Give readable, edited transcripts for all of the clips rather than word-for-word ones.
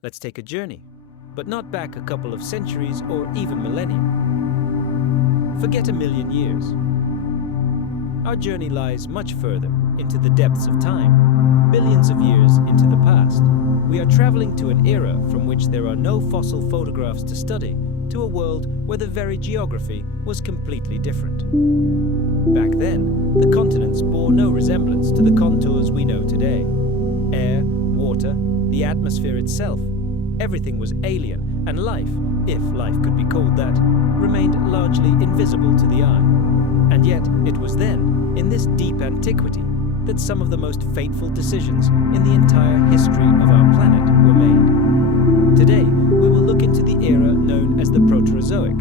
Let's take a journey, but not back a couple of centuries or even millennia. Forget a million years. Our journey lies much further into the depths of time, billions of years into the past. We are traveling to an era from which there are no fossil photographs to study, to a world where the very geography was completely different. Back then, the continents bore no resemblance to the contours we know today. Air, water, the atmosphere itself, everything was alien, and life, if life could be called that, remained largely invisible to the eye. And yet, it was then, in this deep antiquity, that some of the most fateful decisions in the entire history of our planet were made. Today, we will look into the era known as the Proterozoic.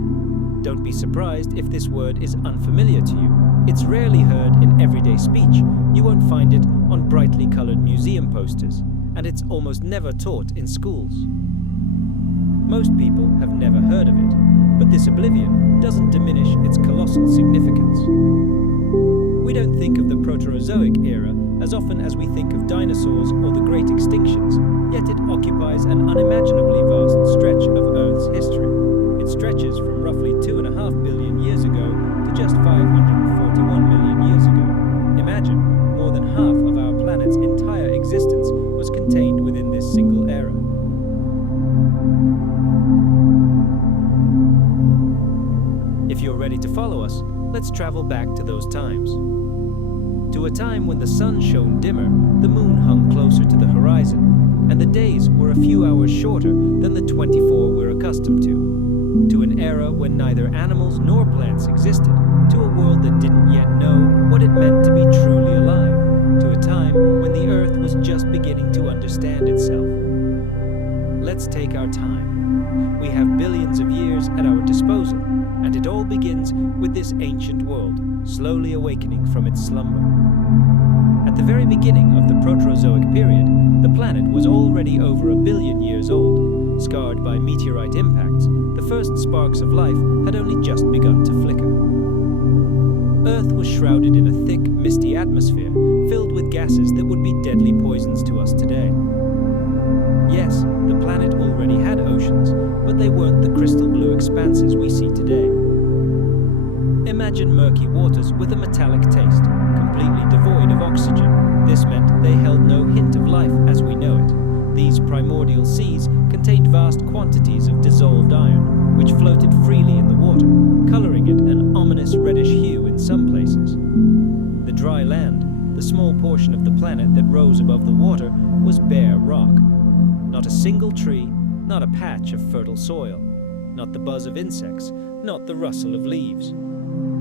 Don't be surprised if this word is unfamiliar to you. It's rarely heard in everyday speech. You won't find it on brightly colored museum posters, and it's almost never taught in schools. Most people have never heard of it, but this oblivion doesn't diminish its colossal significance. We don't think of the Proterozoic era as often as we think of dinosaurs or the great extinctions, yet it occupies an unimaginably vast stretch of Earth's history. It stretches from roughly 2.5 billion years ago to just 541 million years ago. Imagine, more than half of our planet's entire existence was contained within this single era. If you're ready to follow us, let's travel back to those times. To a time when the sun shone dimmer, the moon hung closer to the horizon, and the days were a few hours shorter than the 24 we're accustomed to. To an era when neither animals nor plants existed, to a world that didn't yet know what it meant to be truly alive, to a time when the Earth was just beginning to understand itself. Let's take our time. We have billions of years at our disposal, and it all begins with this ancient world, slowly awakening from its slumber. At the very beginning of the Proterozoic period, the planet was already over 1 billion years old. Scarred by meteorite impacts, the first sparks of life had only just begun to flicker. Earth was shrouded in a thick, misty atmosphere, filled with gases that would be deadly poisons to us today. Yes, the planet already had oceans, but they weren't the crystal blue expanses we see today. Imagine murky waters with a metallic taste, completely devoid of oxygen. This meant they held no hint of life as we know it. These primordial seas contained vast quantities of dissolved iron, which floated freely in the water, coloring it an ominous reddish hue in some places. The dry land, the small portion of the planet that rose above the water, was bare rock. Not a single tree, not a patch of fertile soil, not the buzz of insects, not the rustle of leaves.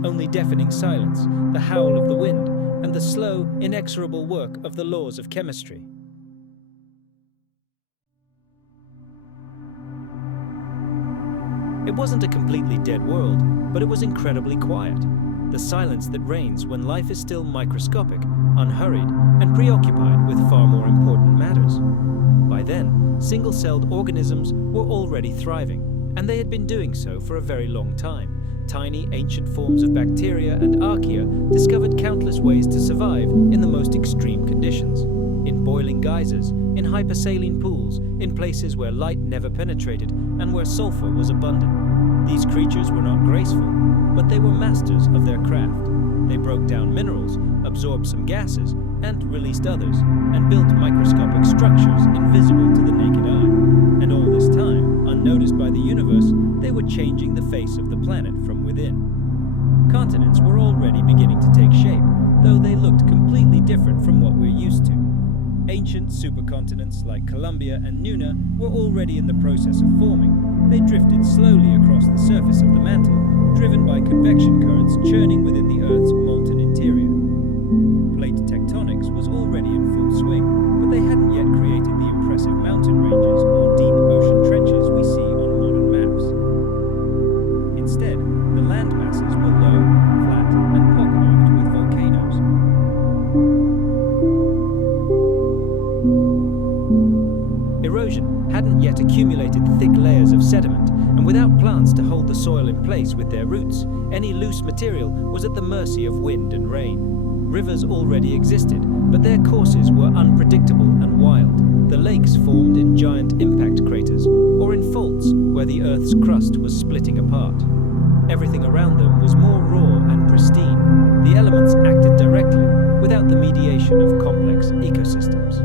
Only deafening silence, the howl of the wind, and the slow, inexorable work of the laws of chemistry. It wasn't a completely dead world, but it was incredibly quiet. The silence that reigns when life is still microscopic, unhurried, and preoccupied with far more important matters. By then, single-celled organisms were already thriving, and they had been doing so for a very long time. Tiny, ancient forms of bacteria and archaea discovered countless ways to survive in the most extreme conditions. In boiling geysers, in hypersaline pools, in places where light never penetrated and where sulfur was abundant. These creatures were not graceful, but they were masters of their craft. They broke down minerals, absorbed some gases, and released others, and built microscopic structures invisible to the naked eye. And all this time, unnoticed by the universe, they were changing the face of the planet from within. Continents were already beginning to take shape, though they looked completely different from what we're used to. Ancient supercontinents like Columbia and Nuna were already in the process of forming. They drifted slowly across the surface of the mantle, driven by convection currents churning within the Earth's molten interior. Plate tectonics was already in full swing, but they hadn't yet created the impressive mountain ranges or deep ocean trenches we see on modern maps. Instead, the land masses were low, flat, and pockmarked with volcanoes. Erosion hadn't yet accumulated thick layers of sediment, and without plants to hold the soil in place with their roots, any loose material was at the mercy of wind and rain. Rivers already existed, but their courses were unpredictable and wild. The lakes formed in giant impact craters or in faults where the Earth's crust was splitting apart. Everything around them was more raw and pristine. The elements acted directly, without the mediation of complex ecosystems.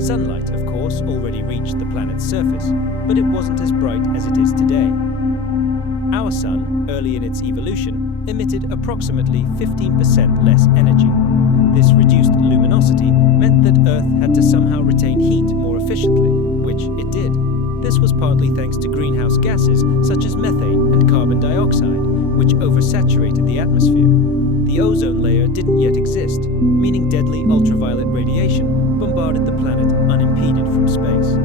Sunlight, of course, already reached the planet's surface, but it wasn't as bright as it is today. Our sun, early in its evolution, emitted approximately 15% less energy. This reduced luminosity meant that Earth had to somehow retain heat more efficiently, which it did. This was partly thanks to greenhouse gases such as methane and carbon dioxide, which oversaturated the atmosphere. The ozone layer didn't yet exist, meaning deadly ultraviolet radiation bombarded the planet unimpeded from space.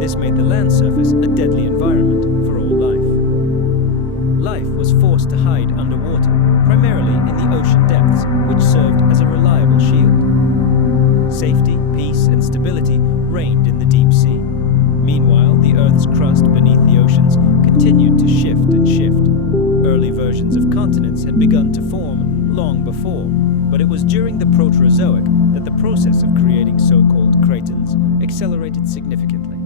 This made the land surface a deadly environment for all life. Life was forced to hide underwater, primarily in the ocean depths, which served as a reliable shield. Safety, peace, and stability reigned in the deep sea. Meanwhile, the Earth's crust beneath the oceans continued to shift and shift. Early versions of continents had begun to form long before, but it was during the Proterozoic that the process of creating so-called cratons accelerated significantly.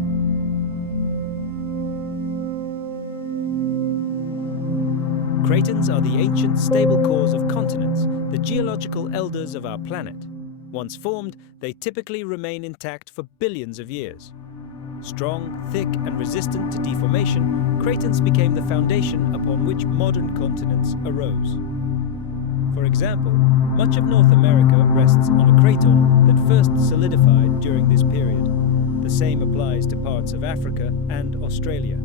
Cratons are the ancient, stable cores of continents, the geological elders of our planet. Once formed, they typically remain intact for billions of years. Strong, thick, and resistant to deformation, cratons became the foundation upon which modern continents arose. For example, much of North America rests on a craton that first solidified during this period. The same applies to parts of Africa and Australia.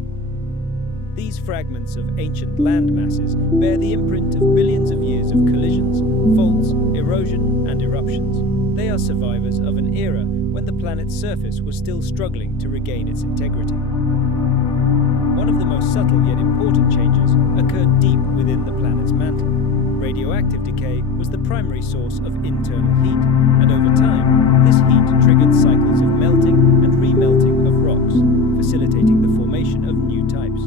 These fragments of ancient land masses bear the imprint of billions of years of collisions, faults, erosion, and eruptions. They are survivors of an era when the planet's surface was still struggling to regain its integrity. One of the most subtle yet important changes occurred deep within the planet's mantle. Radioactive decay was the primary source of internal heat, and over time, this heat triggered cycles of melting and remelting of rocks, facilitating the formation of new types.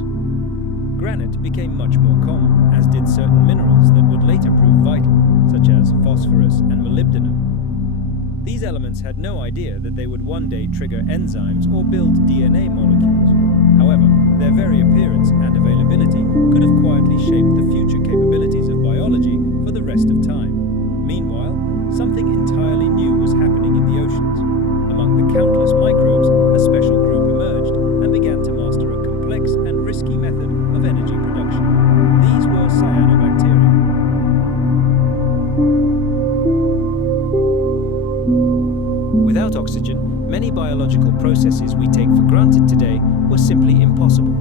Granite became much more common, as did certain minerals that would later prove vital, such as phosphorus and molybdenum. These elements had no idea that they would one day trigger enzymes or build DNA molecules. However, their very appearance and availability could have quietly shaped the future capabilities of biology for the rest of time. Meanwhile, something entirely new was happening in the oceans. Among the countless microbes, a special group emerged and began to master a complex and risky method of energy production. These were cyanobacteria. Without oxygen, many biological processes we take for granted today were simply impossible.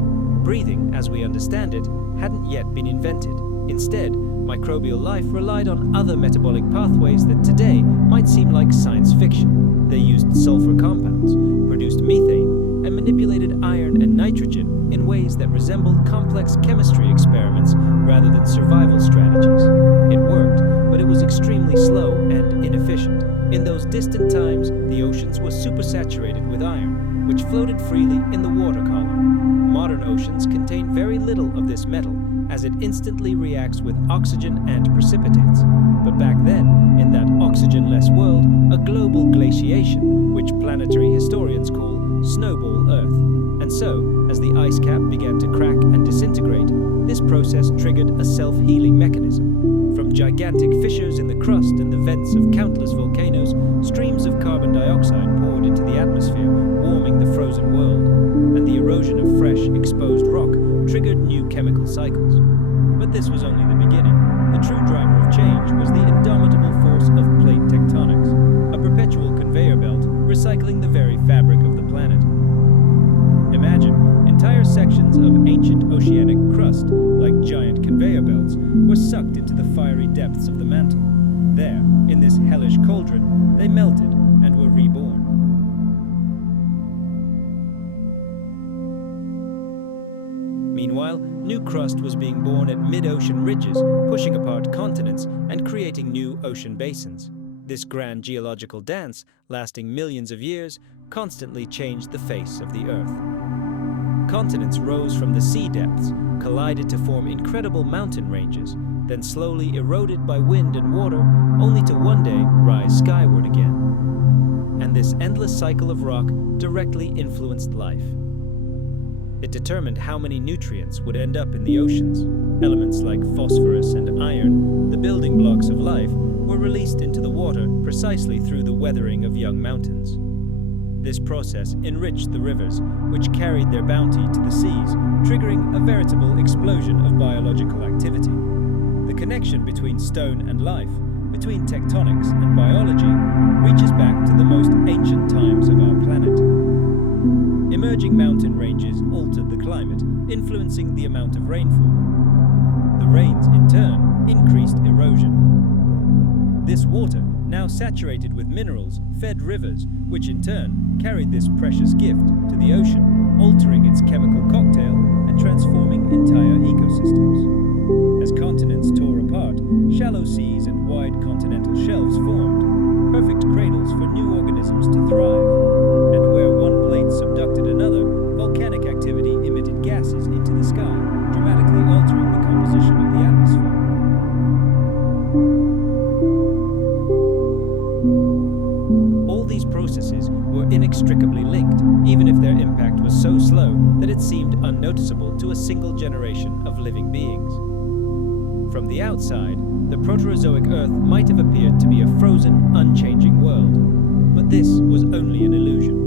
Breathing, as we understand it, hadn't yet been invented. Instead, microbial life relied on other metabolic pathways that today might seem like science fiction. They used sulfur compounds, produced methane, and manipulated iron and nitrogen in ways that resembled complex chemistry experiments rather than survival strategies. It worked, but it was extremely slow and inefficient. In those distant times, the oceans were supersaturated with iron, which floated freely in the water column. Modern oceans contain very little of this metal, as it instantly reacts with oxygen and precipitates. But back then, in that oxygen-less world, a global glaciation, which planetary historians call Snowball Earth. And so, as the ice cap began to crack and disintegrate, this process triggered a self-healing mechanism. From gigantic fissures in the crust and the vents of countless volcanoes, streams of carbon dioxide poured into the atmosphere, warming the frozen world, and the erosion of fresh, exposed rock triggered new chemical cycles. But this was only the beginning. The true driver of change was the indomitable force of plate tectonics, a perpetual conveyor belt recycling the very fabric of the planet. Imagine, entire sections of ancient oceanic crust, like giant conveyor belts, were sucked into the fiery depths of the mantle. There, in this hellish cauldron, they melted and were reborn. Meanwhile, new crust was being born at mid-ocean ridges, pushing apart continents and creating new ocean basins. This grand geological dance, lasting millions of years, constantly changed the face of the Earth. Continents rose from the sea depths, collided to form incredible mountain ranges. then slowly eroded by wind and water, only to one day rise skyward again. And this endless cycle of rock directly influenced life. It determined how many nutrients would end up in the oceans. Elements like phosphorus and iron, the building blocks of life, were released into the water precisely through the weathering of young mountains. This process enriched the rivers, which carried their bounty to the seas, triggering a veritable explosion of biological activity. The connection between stone and life, between tectonics and biology, reaches back to the most ancient times of our planet. Emerging mountain ranges altered the climate, influencing the amount of rainfall. The rains, in turn, increased erosion. This water, now saturated with minerals, fed rivers, which in turn carried this precious gift to the ocean, altering its chemical cocktail and transforming entire ecosystems. As continents tore apart, shallow seas and wide continental shelves formed, perfect cradles for new organisms to thrive. And where one plate subducted another, volcanic activity emitted gases into the sky, dramatically altering the composition of the atmosphere. All these processes were inextricably linked, even if their impact was so slow that it seemed unnoticeable to a single generation of living beings. From the outside, the Proterozoic Earth might have appeared to be a frozen, unchanging world, but this was only an illusion.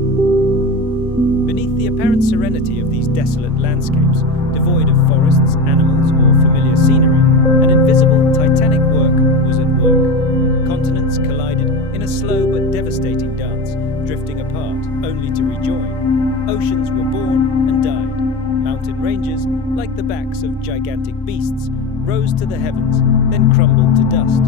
Beneath the apparent serenity of these desolate landscapes, devoid of forests, animals, or familiar scenery, an invisible, titanic work was at work. Continents collided in a slow but devastating dance, drifting apart, only to rejoin. Oceans were born and died. Mountain ranges, like the backs of gigantic beasts, rose to the heavens, then crumbled to dust.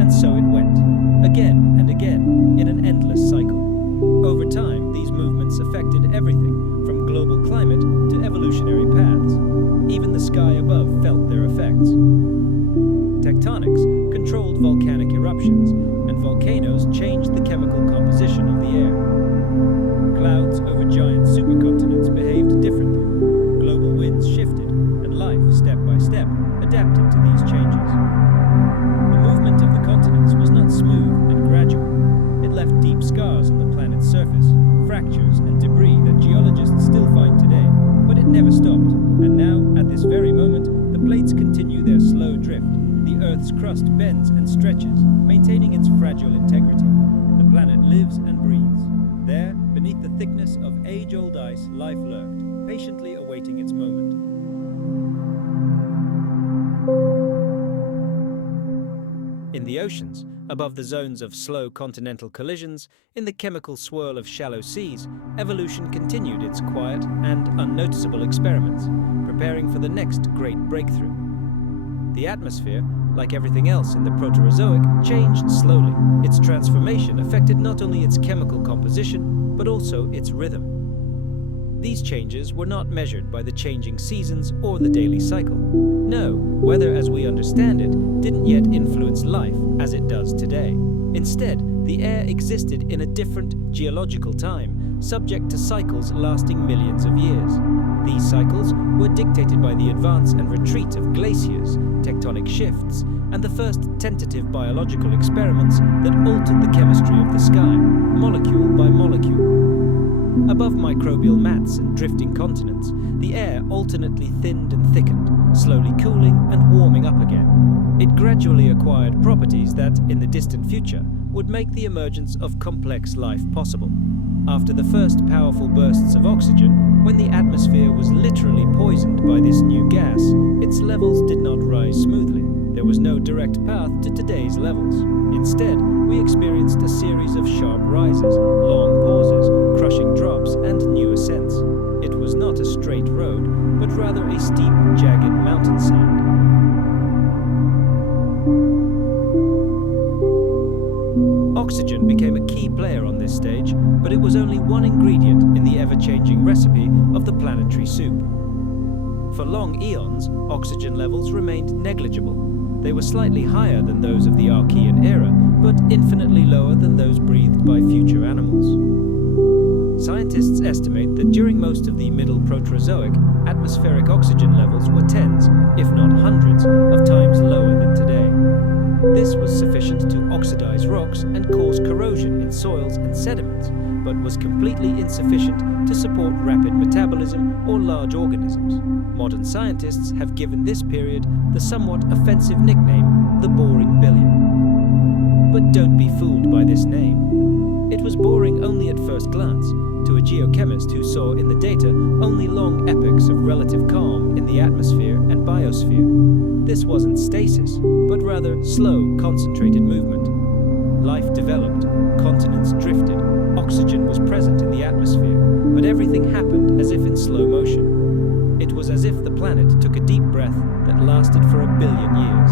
And so it went, again and again, in an endless cycle. Over time, these movements affected everything, from global climate to evolutionary paths. Even the sky above felt their effects. Tectonics controlled volcanic eruptions, and volcanoes changed the chemical composition of the air. Clouds over giant supercontinents behaved differently. Global winds shifted, and life, step by step, adapted to these changes. The movement of the continents was not smooth and gradual. It left deep scars on the planet's surface, fractures and debris that geologists still find today, but it never stopped. And now, at this very moment, the plates continue their slow drift. The Earth's crust bends and stretches, maintaining its fragile integrity. The planet lives and breathes. There, beneath the thickness of age-old ice, life lurked, patiently awaiting its moment. In the oceans, above the zones of slow continental collisions, in the chemical swirl of shallow seas, evolution continued its quiet and unnoticeable experiments, preparing for the next great breakthrough. The atmosphere, like everything else in the Proterozoic, changed slowly. Its transformation affected not only its chemical composition, but also its rhythm. These changes were not measured by the changing seasons or the daily cycle. No, weather as we understand it didn't yet influence life as it does today. Instead, the air existed in a different geological time, subject to cycles lasting millions of years. These cycles were dictated by the advance and retreat of glaciers, tectonic shifts, and the first tentative biological experiments that altered the chemistry of the sky, molecule by molecule. Above microbial mats and drifting continents, the air alternately thinned and thickened, slowly cooling and warming up again. It gradually acquired properties that, in the distant future, would make the emergence of complex life possible. After the first powerful bursts of oxygen, when the atmosphere was literally poisoned by this new gas, its levels did not rise smoothly. There was no direct path to today's levels. Instead, we experienced a series of sharp rises, long pauses, crushing drops, and new ascents. It was not a straight road, but rather a steep, jagged mountainside. Oxygen became a key player on this stage, but it was only one ingredient in the ever-changing recipe of the planetary soup. For long eons, oxygen levels remained negligible. They were slightly higher than those of the Archean era, but infinitely lower than those breathed by future animals. Scientists estimate that during most of the Middle Proterozoic, atmospheric oxygen levels were tens, if not hundreds, of times lower than today. This was sufficient to oxidize rocks and cause corrosion in soils and sediments, but was completely insufficient to support rapid metabolism or large organisms. Modern scientists have given this period the somewhat offensive nickname, the Boring Billion. But don't be fooled by this name. It was boring only at first glance, to a geochemist who saw in the data only long epochs of relative calm in the atmosphere and biosphere. This wasn't stasis, but rather slow, concentrated movement. Life developed, continents drifted, oxygen was present in the atmosphere, but everything happened as if in slow motion. It was as if the planet took a deep breath that lasted for 1 billion years.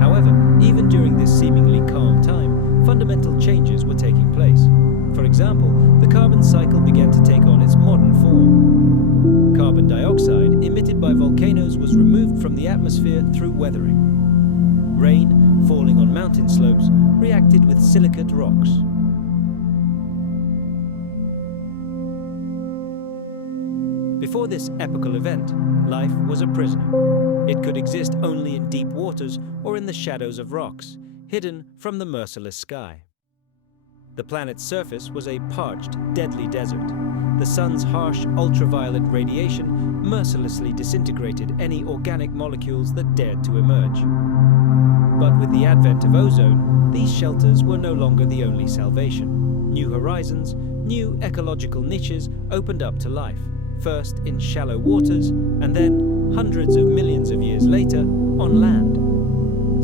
However, even during this seemingly calm time, fundamental changes were taking place. For example, the carbon cycle began to take on its modern form. Carbon dioxide emitted by volcanoes was removed from the atmosphere through weathering. Rain, falling on mountain slopes, reacted with silicate rocks. Before this epochal event, life was a prisoner. It could exist only in deep waters or in the shadows of rocks, hidden from the merciless sky. The planet's surface was a parched, deadly desert. The sun's harsh ultraviolet radiation mercilessly disintegrated any organic molecules that dared to emerge. But with the advent of ozone, these shelters were no longer the only salvation. New horizons, new ecological niches opened up to life, first in shallow waters, and then, hundreds of millions of years later, on land.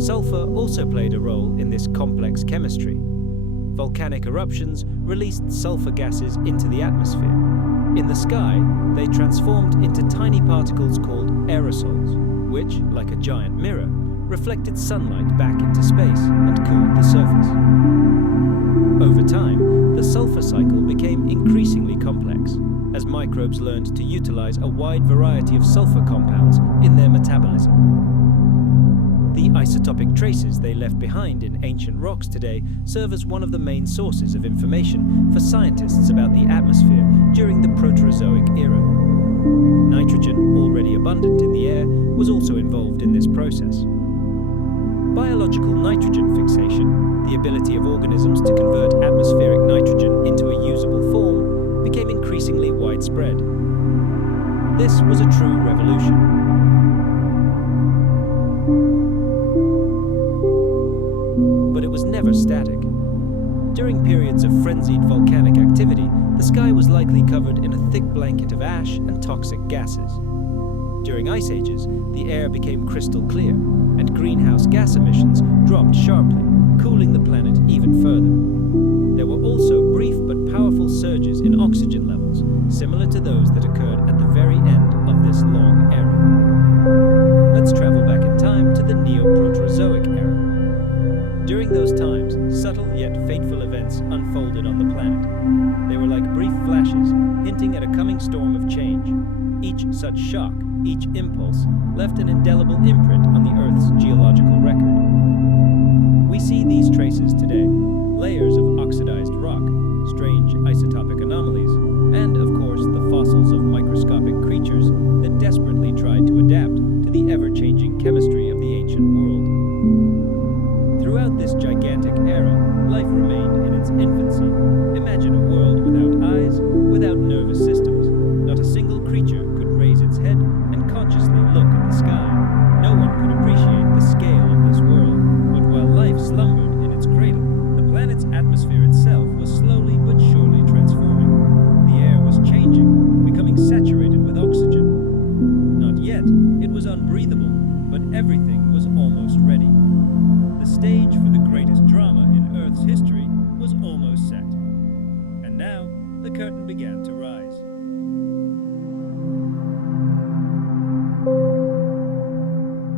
Sulfur also played a role in this complex chemistry. Volcanic eruptions released sulfur gases into the atmosphere. In the sky, they transformed into tiny particles called aerosols, which, like a giant mirror, reflected sunlight back into space and cooled the surface. Over time, the sulfur cycle became increasingly complex, as microbes learned to utilize a wide variety of sulfur compounds in their metabolism. The isotopic traces they left behind in ancient rocks today serve as one of the main sources of information for scientists about the atmosphere during the Proterozoic era. Nitrogen, already abundant in the air, was also involved in this process. Biological nitrogen fixation, the ability of organisms to convert atmospheric nitrogen into a usable form, became increasingly widespread. This was a true revolution. But it was never static. During periods of frenzied volcanic activity, the sky was likely covered in a thick blanket of ash and toxic gases. During ice ages, the air became crystal clear, and greenhouse gas emissions dropped sharply, cooling the planet even further. There were also brief but powerful surges in oxygen levels, similar to those that occurred at the very end of this long era. Let's travel back in time to the Neo-Proterozoic era. During those times, subtle yet fateful events unfolded on the planet. They were like brief flashes, hinting at a coming storm of change. Each such shock, each impulse, left an indelible imprint on the Earth's geological record. We see these traces today, layers of oxidized rock, strange isotopic anomalies, and, of course, the fossils of microscopic creatures that desperately tried to adapt to the ever-changing chemistry of the ancient world. Throughout this gigantic era, life remained in its infancy. Imagine a world without eyes, without nervous systems. Not a single creature could raise its head and consciously look at the sky. No one could appreciate the scale of this world. But while life slumbered in its cradle, the planet's atmosphere itself was slowly but surely transforming. The air was changing, becoming saturated with oxygen. Not yet, it was unbreathable, but everything was almost ready. The stage for the greatest drama in Earth's history was almost set. And now, the curtain began to rise.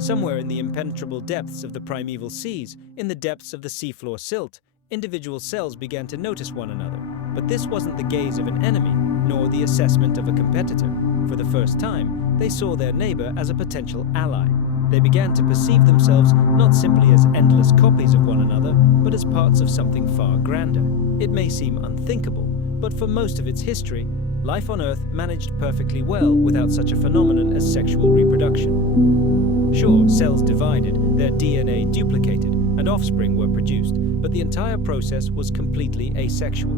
Somewhere in the impenetrable depths of the primeval seas, in the depths of the seafloor silt, individual cells began to notice one another. But this wasn't the gaze of an enemy, nor the assessment of a competitor. For the first time, they saw their neighbor as a potential ally. They began to perceive themselves not simply as endless copies of one another, but as parts of something far grander. It may seem unthinkable, But for most of its history, life on Earth managed perfectly well without such a phenomenon as sexual reproduction. Sure, cells divided, their DNA duplicated, and offspring were produced, but the entire process was completely asexual.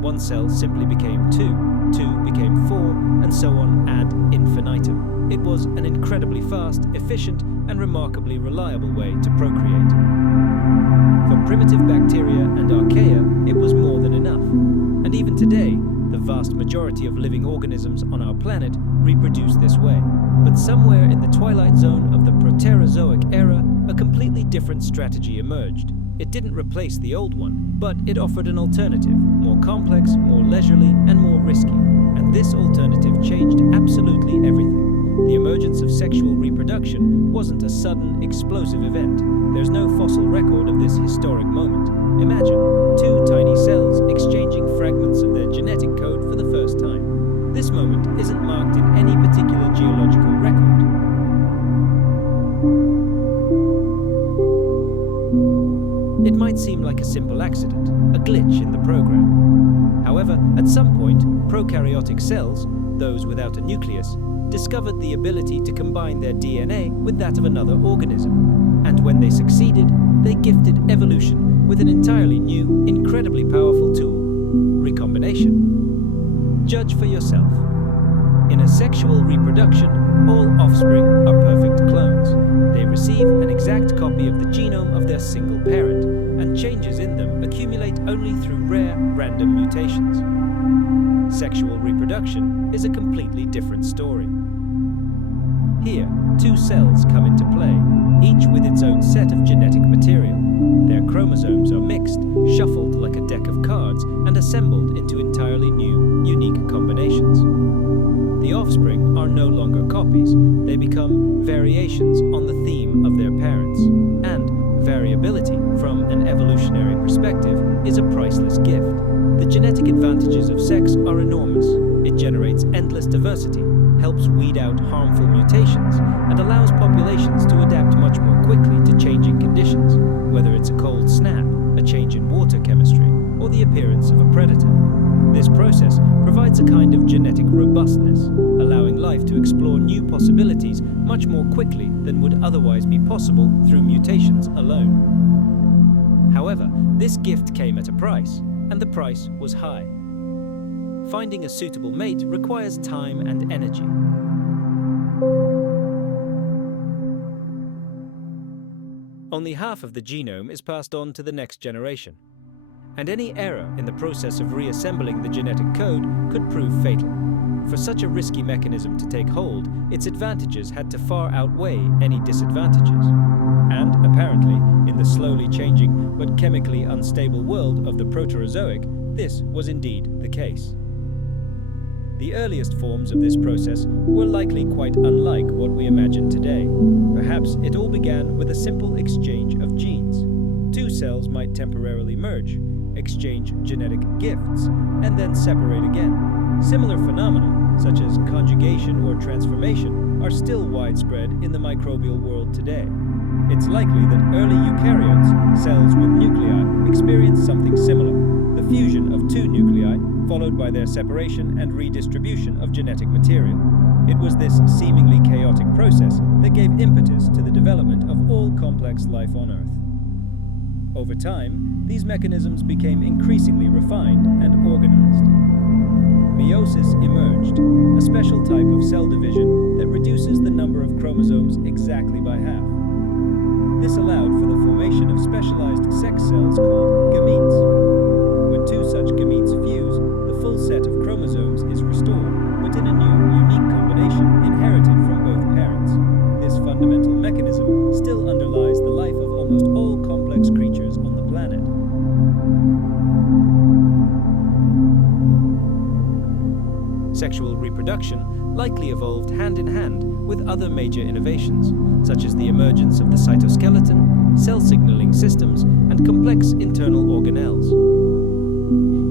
One cell simply became two became four, and so on ad infinitum. It was an incredibly fast, efficient, and remarkably reliable way to procreate. For primitive bacteria and archaea, it was more than enough. And even today, the vast majority of living organisms on our planet reproduce this way. But somewhere in the twilight zone of the Proterozoic era, a completely different strategy emerged. It didn't replace the old one, but it offered an alternative, more complex, more leisurely, and more risky. And this alternative changed absolutely everything. The emergence of sexual reproduction wasn't a sudden, explosive event. There's no fossil record of this historic moment. Imagine two tiny cells exchanging fragments of their genetic code for the first time. This moment isn't marked in any particular geological record. It might seem like a simple accident, a glitch in the program. However, at some point, prokaryotic cells, those without a nucleus, discovered the ability to combine their DNA with that of another organism. And when they succeeded, they gifted evolution with an entirely new, incredibly powerful tool: recombination. Judge for yourself. In asexual reproduction, all offspring are perfect clones. They receive an exact copy of the genome of their single parent, and changes in them accumulate only through rare, random mutations. Sexual reproduction is a completely different story. Here, two cells come into play, each with its own set of genetic material. Their chromosomes are mixed, shuffled like a deck of cards, and assembled into entirely new, unique combinations. The offspring are no longer copies, they become variations on the theme of their parents. And variability, from an evolutionary perspective, is a priceless gift. The genetic advantages of sex are enormous. It generates endless diversity, helps weed out harmful mutations, and allows populations to adapt much more quickly to changing conditions, whether it's a cold snap, a change in water chemistry, or the appearance of a predator. This process provides a kind of genetic robustness, allowing life to explore new possibilities much more quickly than would otherwise be possible through mutations alone. However, this gift came at a price, and the price was high. Finding a suitable mate requires time and energy. Only half of the genome is passed on to the next generation, and any error in the process of reassembling the genetic code could prove fatal. For such a risky mechanism to take hold, its advantages had to far outweigh any disadvantages. And apparently, in the slowly changing but chemically unstable world of the Proterozoic, this was indeed the case. The earliest forms of this process were likely quite unlike what we imagine today. Perhaps it all began with a simple exchange of genes. Two cells might temporarily merge, exchange genetic gifts, and then separate again. Similar phenomena, such as conjugation or transformation, are still widespread in the microbial world today. It's likely that early eukaryotes, cells with nuclei, experienced something similar: the fusion of two nuclei, followed by their separation and redistribution of genetic material. It was this seemingly chaotic process that gave impetus to the development of all complex life on Earth. Over time, these mechanisms became increasingly refined and organized. Meiosis emerged, a special type of cell division that reduces the number of chromosomes exactly by half. This allowed for the formation of specialized sex cells called gametes. When two such gametes fuse, the full set of chromosomes is restored, but in a new, unique combination inherited from both parents. This fundamental mechanism still underlies the life of almost all complex creatures on the planet. Sexual reproduction likely evolved hand in hand with other major innovations, such as the emergence of the cytoskeleton, cell signaling systems, and complex internal organelles.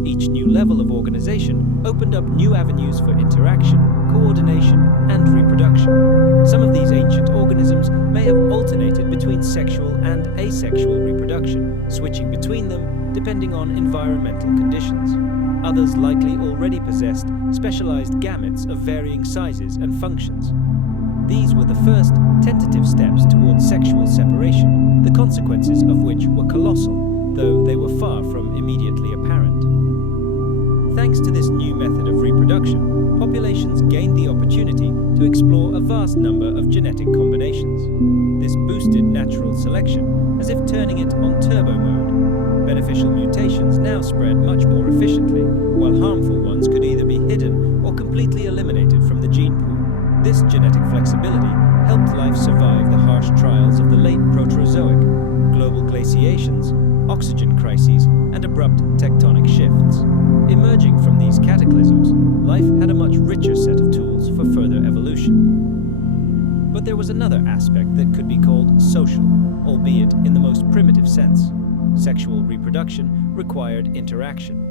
Each new level of organization opened up new avenues for interaction, coordination, and reproduction. Some of these ancient organisms may have alternated between sexual and asexual reproduction, switching between them depending on environmental conditions. others likely already possessed specialized gametes of varying sizes and functions. These were the first tentative steps towards sexual separation, the consequences of which were colossal, though they were far from immediately apparent. Thanks to this new method of reproduction, populations gained the opportunity to explore a vast number of genetic combinations. This boosted natural selection, as if turning it on turbo mode. Beneficial mutations now spread much more efficiently, while harmful ones could either be hidden or completely eliminated from the gene pool. This genetic flexibility helped life survive the harsh trials of the late Proterozoic, global glaciations, oxygen crises, and abrupt tectonic shifts. Emerging from these cataclysms, life had a much richer set of tools for further evolution. But there was another aspect that could be called social, albeit in the most primitive sense. Sexual reproduction required interaction.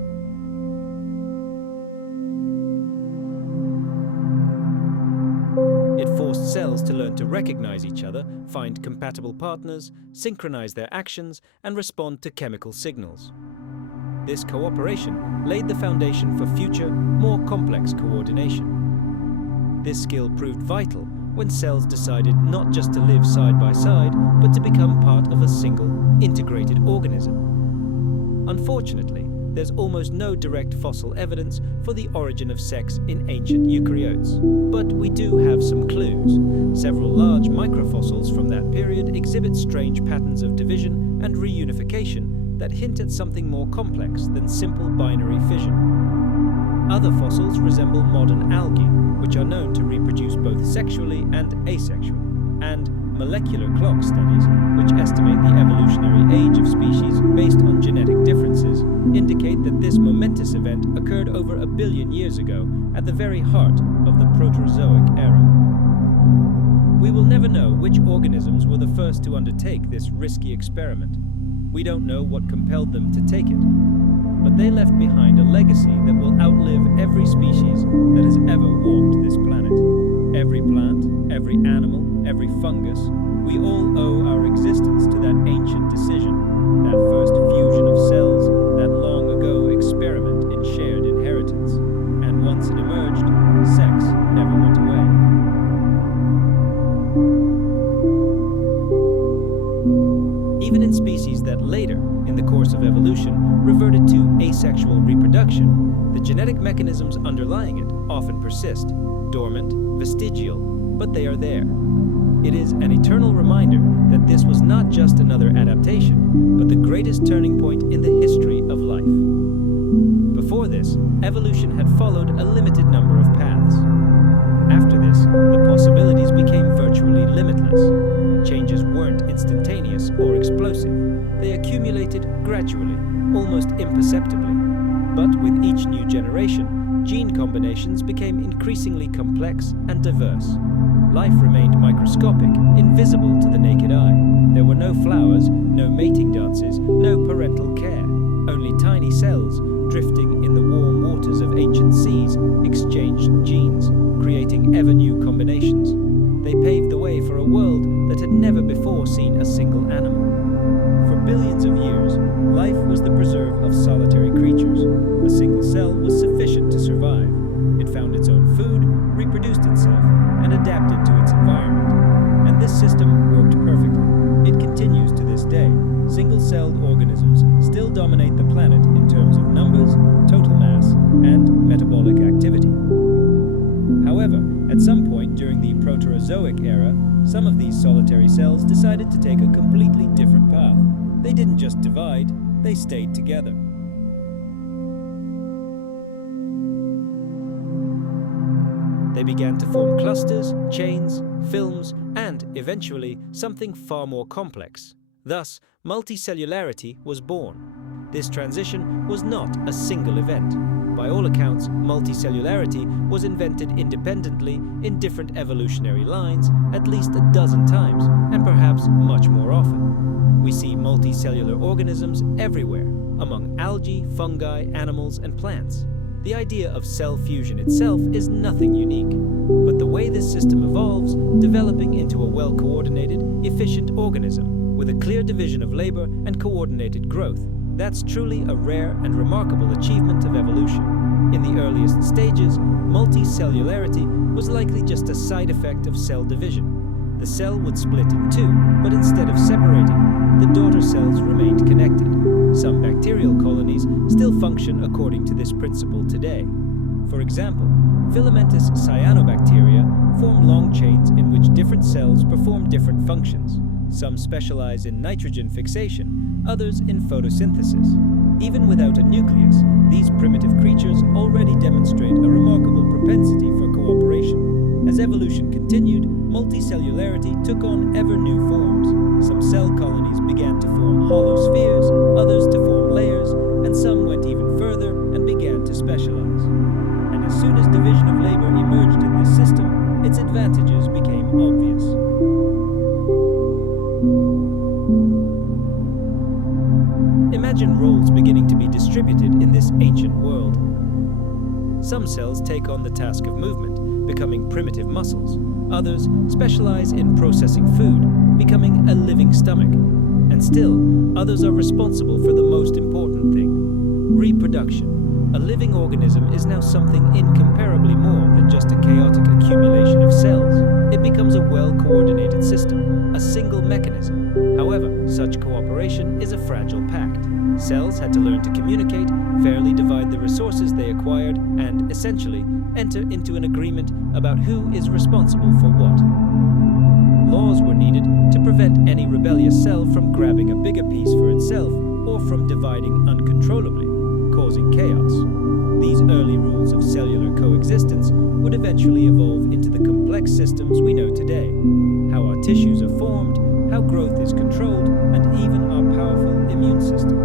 It forced cells to learn to recognize each other, find compatible partners, synchronize their actions, and respond to chemical signals. This cooperation laid the foundation for future, more complex coordination. This skill proved vital when cells decided not just to live side by side, but to become part of a single, integrated organism. Unfortunately, there's almost no direct fossil evidence for the origin of sex in ancient eukaryotes. But we do have some clues. Several large microfossils from that period exhibit strange patterns of division and reunification that hint at something more complex than simple binary fission. Other fossils resemble modern algae, which are known to reproduce both sexually and asexually, and molecular clock studies, which estimate the evolutionary age of species based on genetic differences, indicate that this momentous event occurred over 1 billion years ago at the very heart of the Proterozoic era. We will never know which organisms were the first to undertake this risky experiment. We don't know what compelled them to take it, but they left behind a legacy that will outlive every species that has ever walked this planet. Every plant, every animal, every fungus, we all owe our existence to that ancient decision, that first fusion of cells, that long ago experiment in shared inheritance. And once it emerged, sex never went away. Even in species that later, in the course of evolution, reverted to asexual reproduction, the genetic mechanisms underlying it often persist, dormant, vestigial, but they are there. It is an eternal reminder that this was not just another adaptation, but the greatest turning point in the history of life. Before this, evolution had followed a limited number of paths. After this, the possibilities became virtually limitless. Changes weren't instantaneous or explosive. They accumulated gradually, almost imperceptibly. But with each new generation, gene combinations became increasingly complex and diverse. Life remained microscopic, invisible to the naked eye. There were no flowers, no mating dances, no parental care. Only tiny cells, drifting in the warm waters of ancient seas, exchanged genes, creating ever-new combinations. They paved the way for a world that had never before seen a single animal. For billions of years, life was the preserve of solitary creatures. A single cell was sufficient to survive. It found its own food, reproduced itself, and adapted to its environment. And this system worked perfectly. It continues to this day. Single-celled organisms still dominate the planet in terms of numbers, total mass, and metabolic activity. However, at some point during the Proterozoic era, some of these solitary cells decided to take a completely different path. They didn't just divide, they stayed together. They began to form clusters, chains, films, and, eventually, something far more complex. Thus, multicellularity was born. This transition was not a single event. By all accounts, multicellularity was invented independently in different evolutionary lines at least a dozen times, and perhaps much more often. We see multicellular organisms everywhere, among algae, fungi, animals, and plants. The idea of cell fusion itself is nothing unique, but the way this system evolves, developing into a well-coordinated, efficient organism, with a clear division of labor and coordinated growth, That's truly a rare and remarkable achievement of evolution. In the earliest stages, multicellularity was likely just a side effect of cell division. The cell would split in two, but instead of separating, the daughter cells remained connected. Some bacterial colonies still function according to this principle today. For example, filamentous cyanobacteria form long chains in which different cells perform different functions. Some specialize in nitrogen fixation, others in photosynthesis. Even without a nucleus, these primitive creatures already demonstrate a remarkable propensity for cooperation. As evolution continued, multicellularity took on ever new forms. Some cell colonies began to form hollow spheres, others to form layers, and some went even further and began to specialize. And as soon as division of labor emerged in this system, its advantages became obvious. Imagine roles beginning to be distributed in this ancient world. Some cells take on the task of movement, becoming primitive muscles. Others specialize in processing food, becoming a living stomach. And still, others are responsible for the most important thing: reproduction. A living organism is now something incomparably more than just a chaotic accumulation of cells. It becomes a well-coordinated system, a single mechanism. However, such cooperation is a fragile pact. Cells had to learn to communicate, fairly divide the resources they acquired, and, essentially, enter into an agreement about who is responsible for what. Laws were needed to prevent any rebellious cell from grabbing a bigger piece for itself or from dividing uncontrollably, causing chaos. These early rules of cellular coexistence would eventually evolve into the complex systems we know today: how our tissues are formed, how growth is controlled, and even our powerful immune system.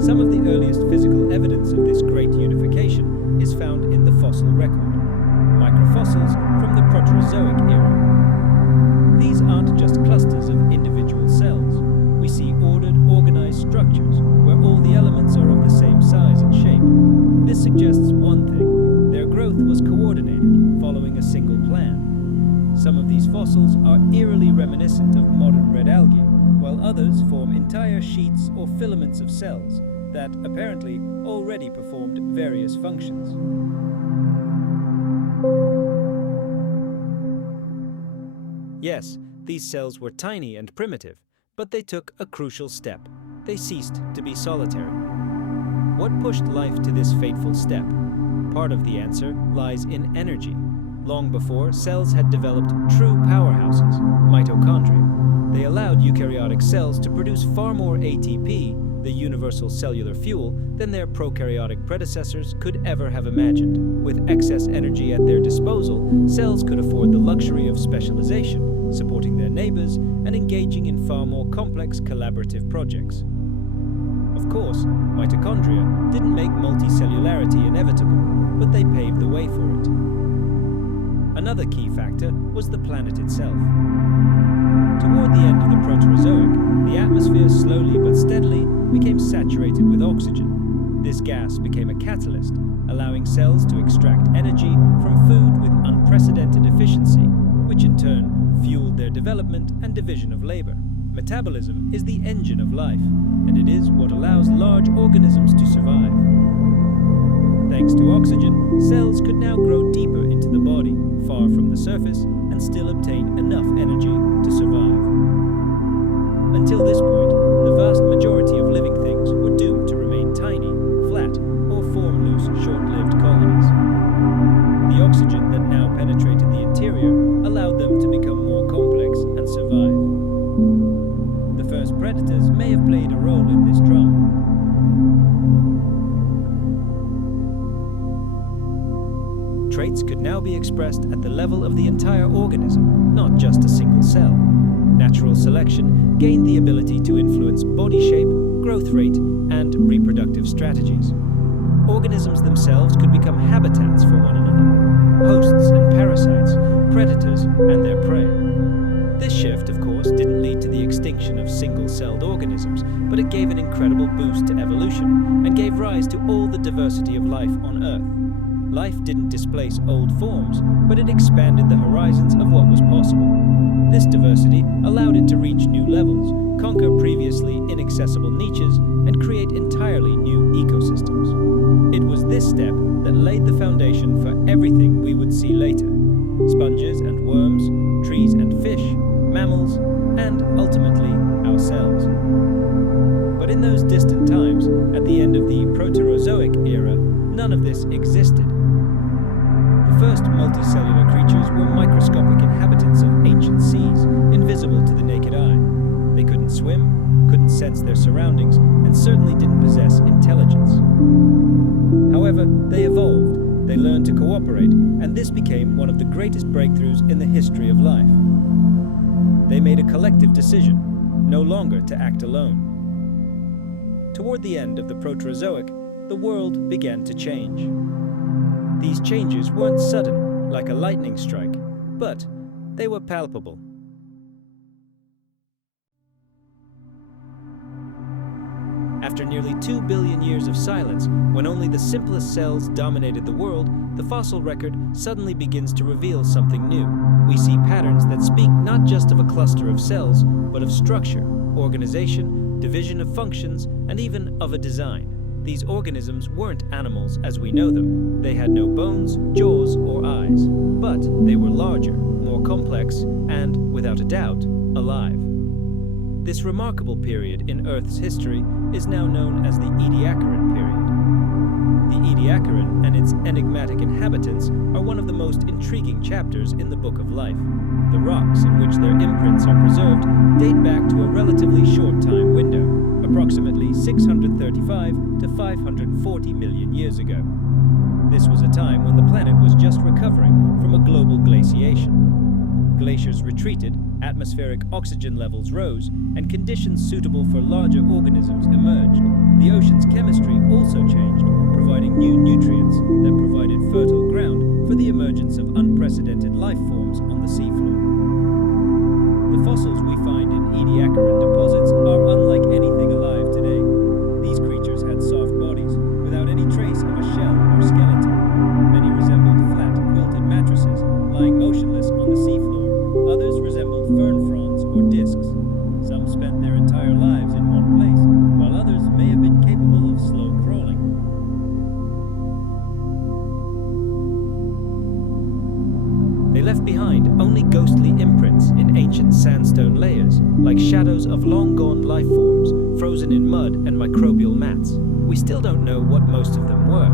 Some of the earliest physical evidence of this great unification is found in the fossil record: microfossils from the Proterozoic era. These aren't just clusters of individual cells. We see ordered, organized structures where all the elements are of the same size and shape. This suggests one thing: their growth was coordinated, following a single plan. Some of these fossils are eerily reminiscent of modern red algae, while others form entire sheets or filaments of cells that apparently already performed various functions. Yes, these cells were tiny and primitive, but they took a crucial step. They ceased to be solitary. What pushed life to this fateful step? Part of the answer lies in energy. Long before, cells had developed true powerhouses, mitochondria. They allowed eukaryotic cells to produce far more ATP, the universal cellular fuel, than their prokaryotic predecessors could ever have imagined. With excess energy at their disposal, cells could afford the luxury of specialization, supporting their neighbors and engaging in far more complex collaborative projects. Of course, mitochondria didn't make multicellularity inevitable, but they paved the way for it. Another key factor was the planet itself. Toward the end of the Proterozoic, the atmosphere slowly but steadily became saturated with oxygen. This gas became a catalyst, allowing cells to extract energy from food with unprecedented efficiency, which in turn fueled their development and division of labor. Metabolism is the engine of life, and it is what allows large organisms to survive. Thanks to oxygen, cells could now grow deeper into the body, far from the surface, and still obtain enough energy to survive. Until this point, the vast majority of living things were doomed to remain tiny, flat, or form loose, short-lived colonies. The oxygen that now penetrated the interior allowed them to become more complex and survive. The first predators may have played a role in this drama. Traits could now be expressed at the level of the entire organism, not just a single cell. Natural selection gained the ability to influence body shape, growth rate, and reproductive strategies. Organisms themselves could become habitats for one another, hosts and parasites, predators and their prey. This shift, of course, didn't lead to the extinction of single-celled organisms, but it gave an incredible boost to evolution and gave rise to all the diversity of life on Earth. Life didn't displace old forms, but it expanded the horizons of what was possible. This diversity allowed it to reach new levels, conquer previously inaccessible niches, and create entirely new ecosystems. It was this step that laid the foundation for everything we would see later: sponges and worms, trees and fish, mammals, and ultimately ourselves. But in those distant times, at the end of the Proterozoic era, none of this existed. The first multicellular creatures were microscopic inhabitants of ancient seas, invisible to the naked eye. They couldn't swim, couldn't sense their surroundings, and certainly didn't possess intelligence. However, they evolved, they learned to cooperate, and this became one of the greatest breakthroughs in the history of life. They made a collective decision, no longer to act alone. Toward the end of the Proterozoic, the world began to change. These changes weren't sudden, like a lightning strike, but they were palpable. After nearly 2 billion years of silence, when only the simplest cells dominated the world, the fossil record suddenly begins to reveal something new. We see patterns that speak not just of a cluster of cells, but of structure, organization, division of functions, and even of a design. These organisms weren't animals as we know them. They had no bones, jaws, or eyes. But they were larger, more complex, and, without a doubt, alive. This remarkable period in Earth's history is now known as the Ediacaran period. The Ediacaran and its enigmatic inhabitants are one of the most intriguing chapters in the Book of Life. The rocks in which their imprints are preserved date back to a relatively short time window, approximately 635 to 540 million years ago. This was a time when the planet was just recovering from a global glaciation. Glaciers retreated, atmospheric oxygen levels rose, and conditions suitable for larger organisms emerged. The ocean's chemistry also changed, providing new nutrients that provided fertile ground for the emergence of unprecedented life forms on the seafloor. The fossils we find in Ediacaran deposits are unlike anything alive today. These creatures had soft bodies, without any trace of a shell or skeleton. Many resembled flat, quilted mattresses, lying motionless on the seafloor. Others resembled fern fronds or discs. Some spent their entire lives in one place, while others may have been capable of slow crawling. They left behind only ghostly imprints in ancient sandstone layers, like shadows of long-gone life forms, frozen in mud and microbial mats. We still don't know what most of them were.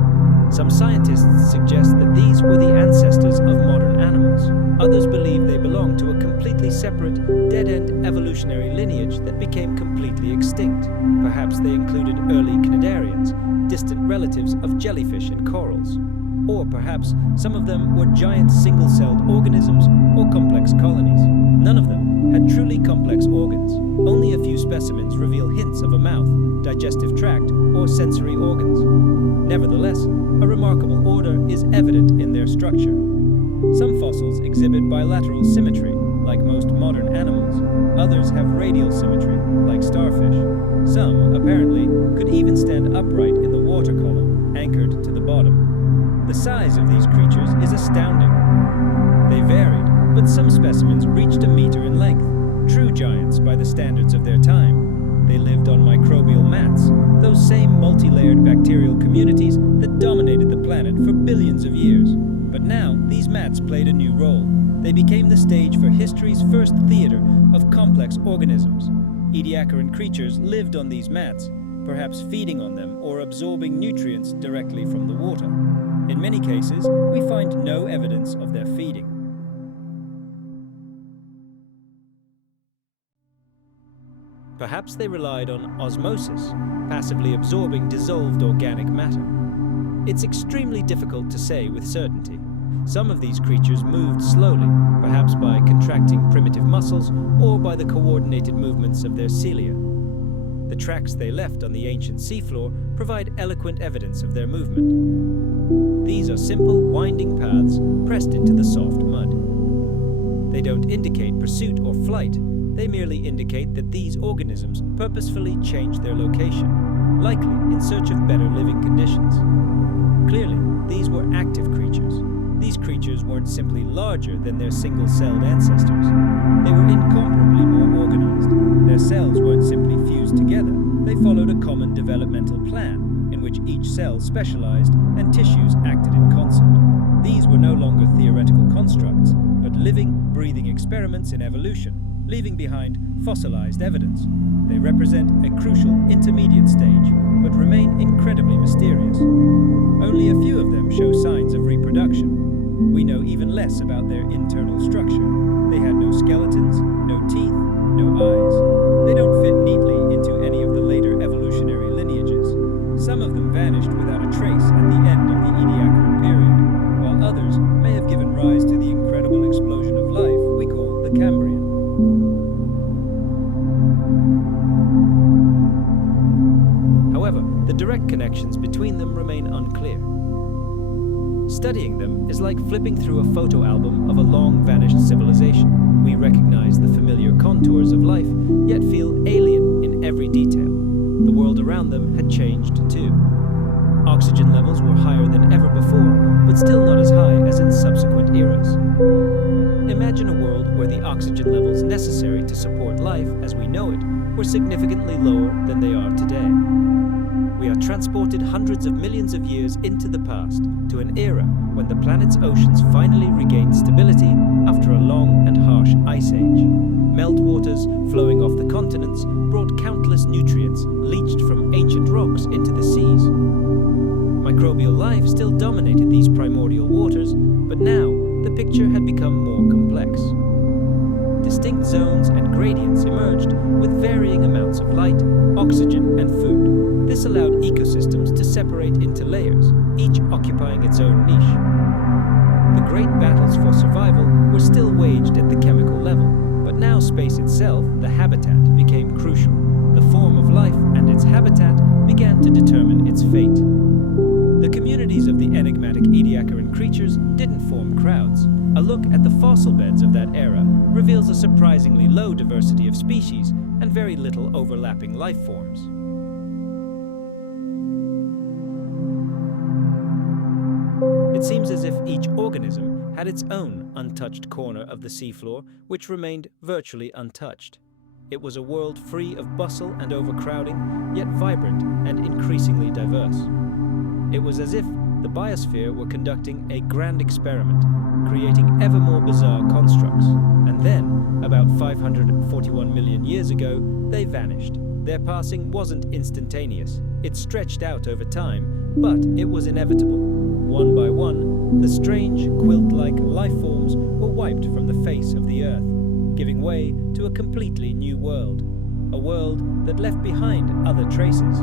Some scientists suggest that these were the ancestors of modern animals. Others believe they belong to a completely separate, dead-end evolutionary lineage that became completely extinct. Perhaps they included early cnidarians, distant relatives of jellyfish and corals. Or perhaps some of them were giant single-celled organisms or complex colonies. None of them had truly complex organs. Only a few specimens reveal hints of a mouth, digestive tract, or sensory organs. Nevertheless, a remarkable order is evident in their structure. Some fossils exhibit bilateral symmetry, like most modern animals. Others have radial symmetry, like starfish. Some, apparently, could even stand upright in the water column, anchored to the bottom. The size of these creatures is astounding. They varied, but some specimens reached a meter in length, true giants by the standards of their time. They lived on microbial mats, those same multi-layered bacterial communities that dominated the planet for billions of years. But now, these mats played a new role. They became the stage for history's first theater of complex organisms. Ediacaran creatures lived on these mats, perhaps feeding on them or absorbing nutrients directly from the water. In many cases, we find no evidence of their feeding. Perhaps they relied on osmosis, passively absorbing dissolved organic matter. It's extremely difficult to say with certainty. Some of these creatures moved slowly, perhaps by contracting primitive muscles or by the coordinated movements of their cilia. The tracks they left on the ancient seafloor provide eloquent evidence of their movement. These are simple, winding paths pressed into the soft mud. They don't indicate pursuit or flight. They merely indicate that these organisms purposefully changed their location, likely in search of better living conditions. Clearly, these were active creatures. These creatures weren't simply larger than their single-celled ancestors. They were incomparably more organized. Their cells weren't simply fused together. They followed a common developmental plan in which each cell specialized and tissues acted in concert. These were no longer theoretical constructs, but living, breathing experiments in evolution, leaving behind fossilized evidence. They represent a crucial intermediate stage, but remain incredibly mysterious. Only a few of them show signs of reproduction. We know even less about their internal structure. They had no skeletons, no teeth, no eyes. They don't fit neatly into any of the later evolutionary lineages. Some of them vanished without a trace at the end of the Ediacaran period, while others may have given rise to the incredible explosion of life we call the Cambrian. However, the direct connections between them remain unclear. Studying them is like flipping through a photo album of a long-vanished civilization. We recognize the familiar contours of life, yet feel alien in every detail. The world around them had changed too. Oxygen levels were higher than ever before, but still not as high as in subsequent eras. Imagine a world where the oxygen levels necessary to support life as we know it were significantly lower than they are today. We are transported hundreds of millions of years into the past, to an era when the planet's oceans finally regained stability after a long and harsh ice age. Meltwaters flowing off the continents brought countless nutrients leached from ancient rocks into the seas. Microbial life still dominated these primordial waters, but now the picture had become more complex. Distinct zones and gradients emerged with varying amounts of light, oxygen, and food. This allowed ecosystems to separate into layers, each occupying its own niche. The great battles for survival were still waged at the chemical level, but now space itself, the habitat, became crucial. The form of life and its habitat began to determine its fate. The communities of the enigmatic Ediacaran creatures didn't form crowds. A look at the fossil beds of that era reveals a surprisingly low diversity of species and very little overlapping life forms. It seems as if each organism had its own untouched corner of the seafloor, which remained virtually untouched. It was a world free of bustle and overcrowding, yet vibrant and increasingly diverse. It was as if the biosphere were conducting a grand experiment, creating ever more bizarre constructs. And then, about 541 million years ago, they vanished. Their passing wasn't instantaneous. It stretched out over time, but it was inevitable. One by one, the strange, quilt-like life forms were wiped from the face of the Earth, giving way to a completely new world. A world that left behind other traces,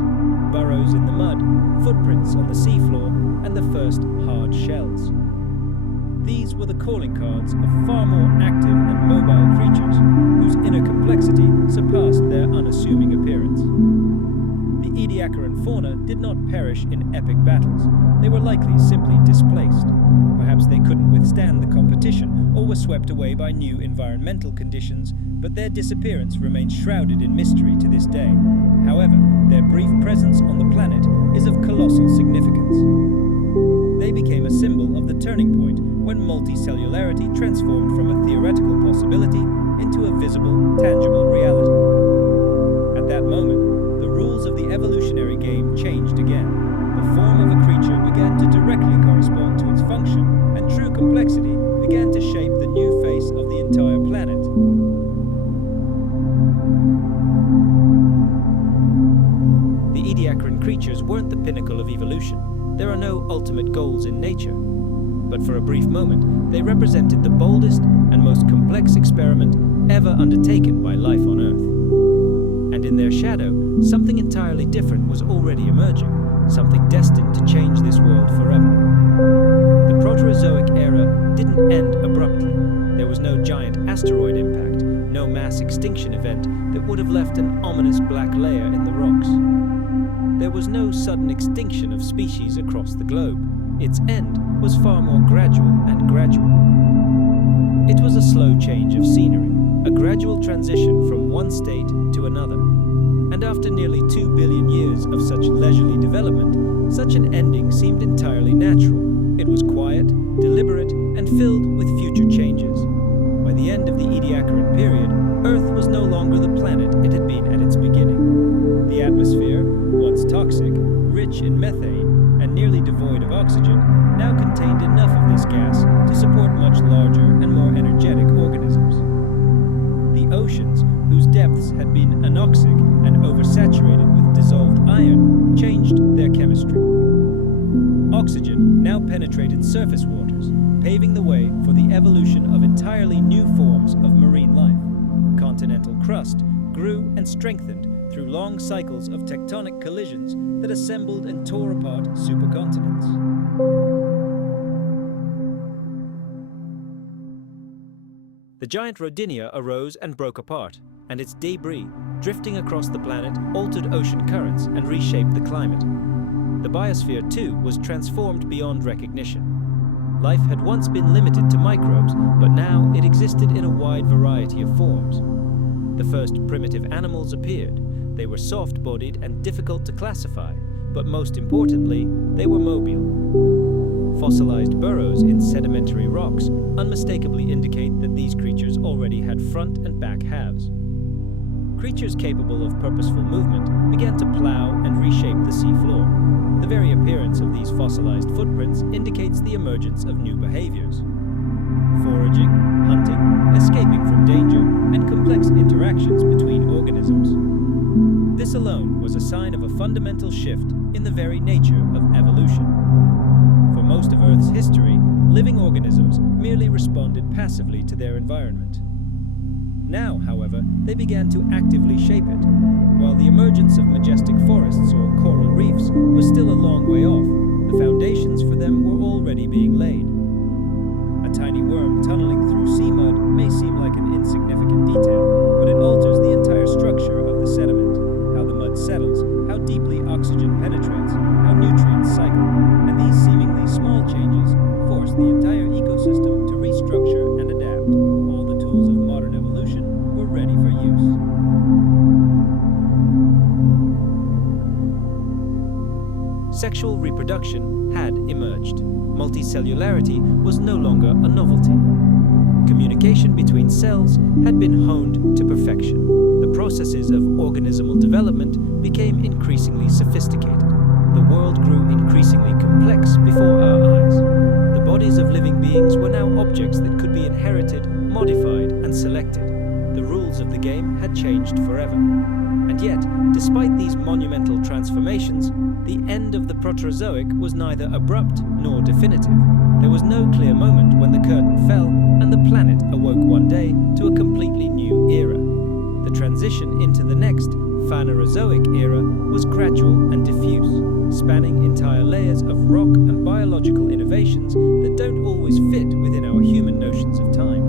burrows in the mud, footprints on the seafloor, and the first hard shells. These were the calling cards of far more active and mobile creatures, whose inner complexity surpassed their unassuming appearance. The Ediacaran fauna did not perish in epic battles. They were likely simply displaced. Perhaps they couldn't withstand the competition or were swept away by new environmental conditions, but their disappearance remains shrouded in mystery to this day. However, their brief presence on the planet is of colossal significance. They became a symbol of the turning point when multicellularity transformed from a theoretical possibility into a visible, tangible reality. At that moment, the rules of the evolutionary game changed again. The form of a creature began to directly correspond to its function, and true complexity began to shape the new face of the entire planet. The Ediacaran creatures weren't the pinnacle of evolution. There are no ultimate goals in nature. But for a brief moment, they represented the boldest and most complex experiment ever undertaken by life on Earth. And in their shadow, something entirely different was already emerging, something destined to change this world forever. The Proterozoic era didn't end abruptly. There was no giant asteroid impact, no mass extinction event that would have left an ominous black layer in the rocks. There was no sudden extinction of species across the globe. Its end was far more gradual and gradual. It was a slow change of scenery, a gradual transition from one state to another. And after nearly 2 billion years of such leisurely development, such an ending seemed entirely natural. It was quiet, deliberate, and filled with future changes. By the end of the Ediacaran period, Earth was no longer the planet it had been at its beginning. The atmosphere, once toxic, rich in methane, and nearly devoid of oxygen, now contained enough of this gas to support much larger and more energetic organisms. The oceans, whose depths had been anoxic and oversaturated with dissolved iron, changed their chemistry. Oxygen now penetrated surface waters, paving the way for the evolution of entirely new forms of marine life. Continental crust grew and strengthened through long cycles of tectonic collisions that assembled and tore apart supercontinents. The giant Rodinia arose and broke apart, and its debris, drifting across the planet, altered ocean currents and reshaped the climate. The biosphere, too, was transformed beyond recognition. Life had once been limited to microbes, but now it existed in a wide variety of forms. The first primitive animals appeared. They were soft-bodied and difficult to classify, but most importantly, they were mobile. Fossilized burrows in sedimentary rocks unmistakably indicate that these creatures already had front and back halves. Creatures capable of purposeful movement began to plow and reshape the seafloor. The very appearance of these fossilized footprints indicates the emergence of new behaviors. Foraging, hunting, escaping from danger, and complex interactions between organisms. This alone was a sign of a fundamental shift in the very nature of evolution. For most of Earth's history, living organisms merely responded passively to their environment. Now, however, they began to actively shape it. While the emergence of majestic forests or coral reefs was still a long way off, the foundations for them were already being laid. A tiny worm tunneling through sea mud may seem like an insignificant detail, but it alters the entire structure of the sediment, how the mud settles, how deeply oxygen penetrates, how nutrients cycle, and these seemingly small changes force the entire ecosystem to restructure and adapt. All the tools of modern evolution were ready for use. Sexual reproduction had emerged. Multicellularity was no longer a novelty. Communication between cells had been honed to perfection. The processes of organismal development became increasingly sophisticated. The world grew increasingly complex before our eyes. The bodies of living beings were now objects that could be inherited, modified, and selected. The rules of the game had changed forever. And yet, despite these monumental transformations, the end of the Proterozoic was neither abrupt nor definitive. There was no clear moment when the curtain fell and the planet awoke one day to a completely new era. The transition into the next, Phanerozoic era, was gradual and diffuse, spanning entire layers of rock and biological innovations that don't always fit within our human notions of time.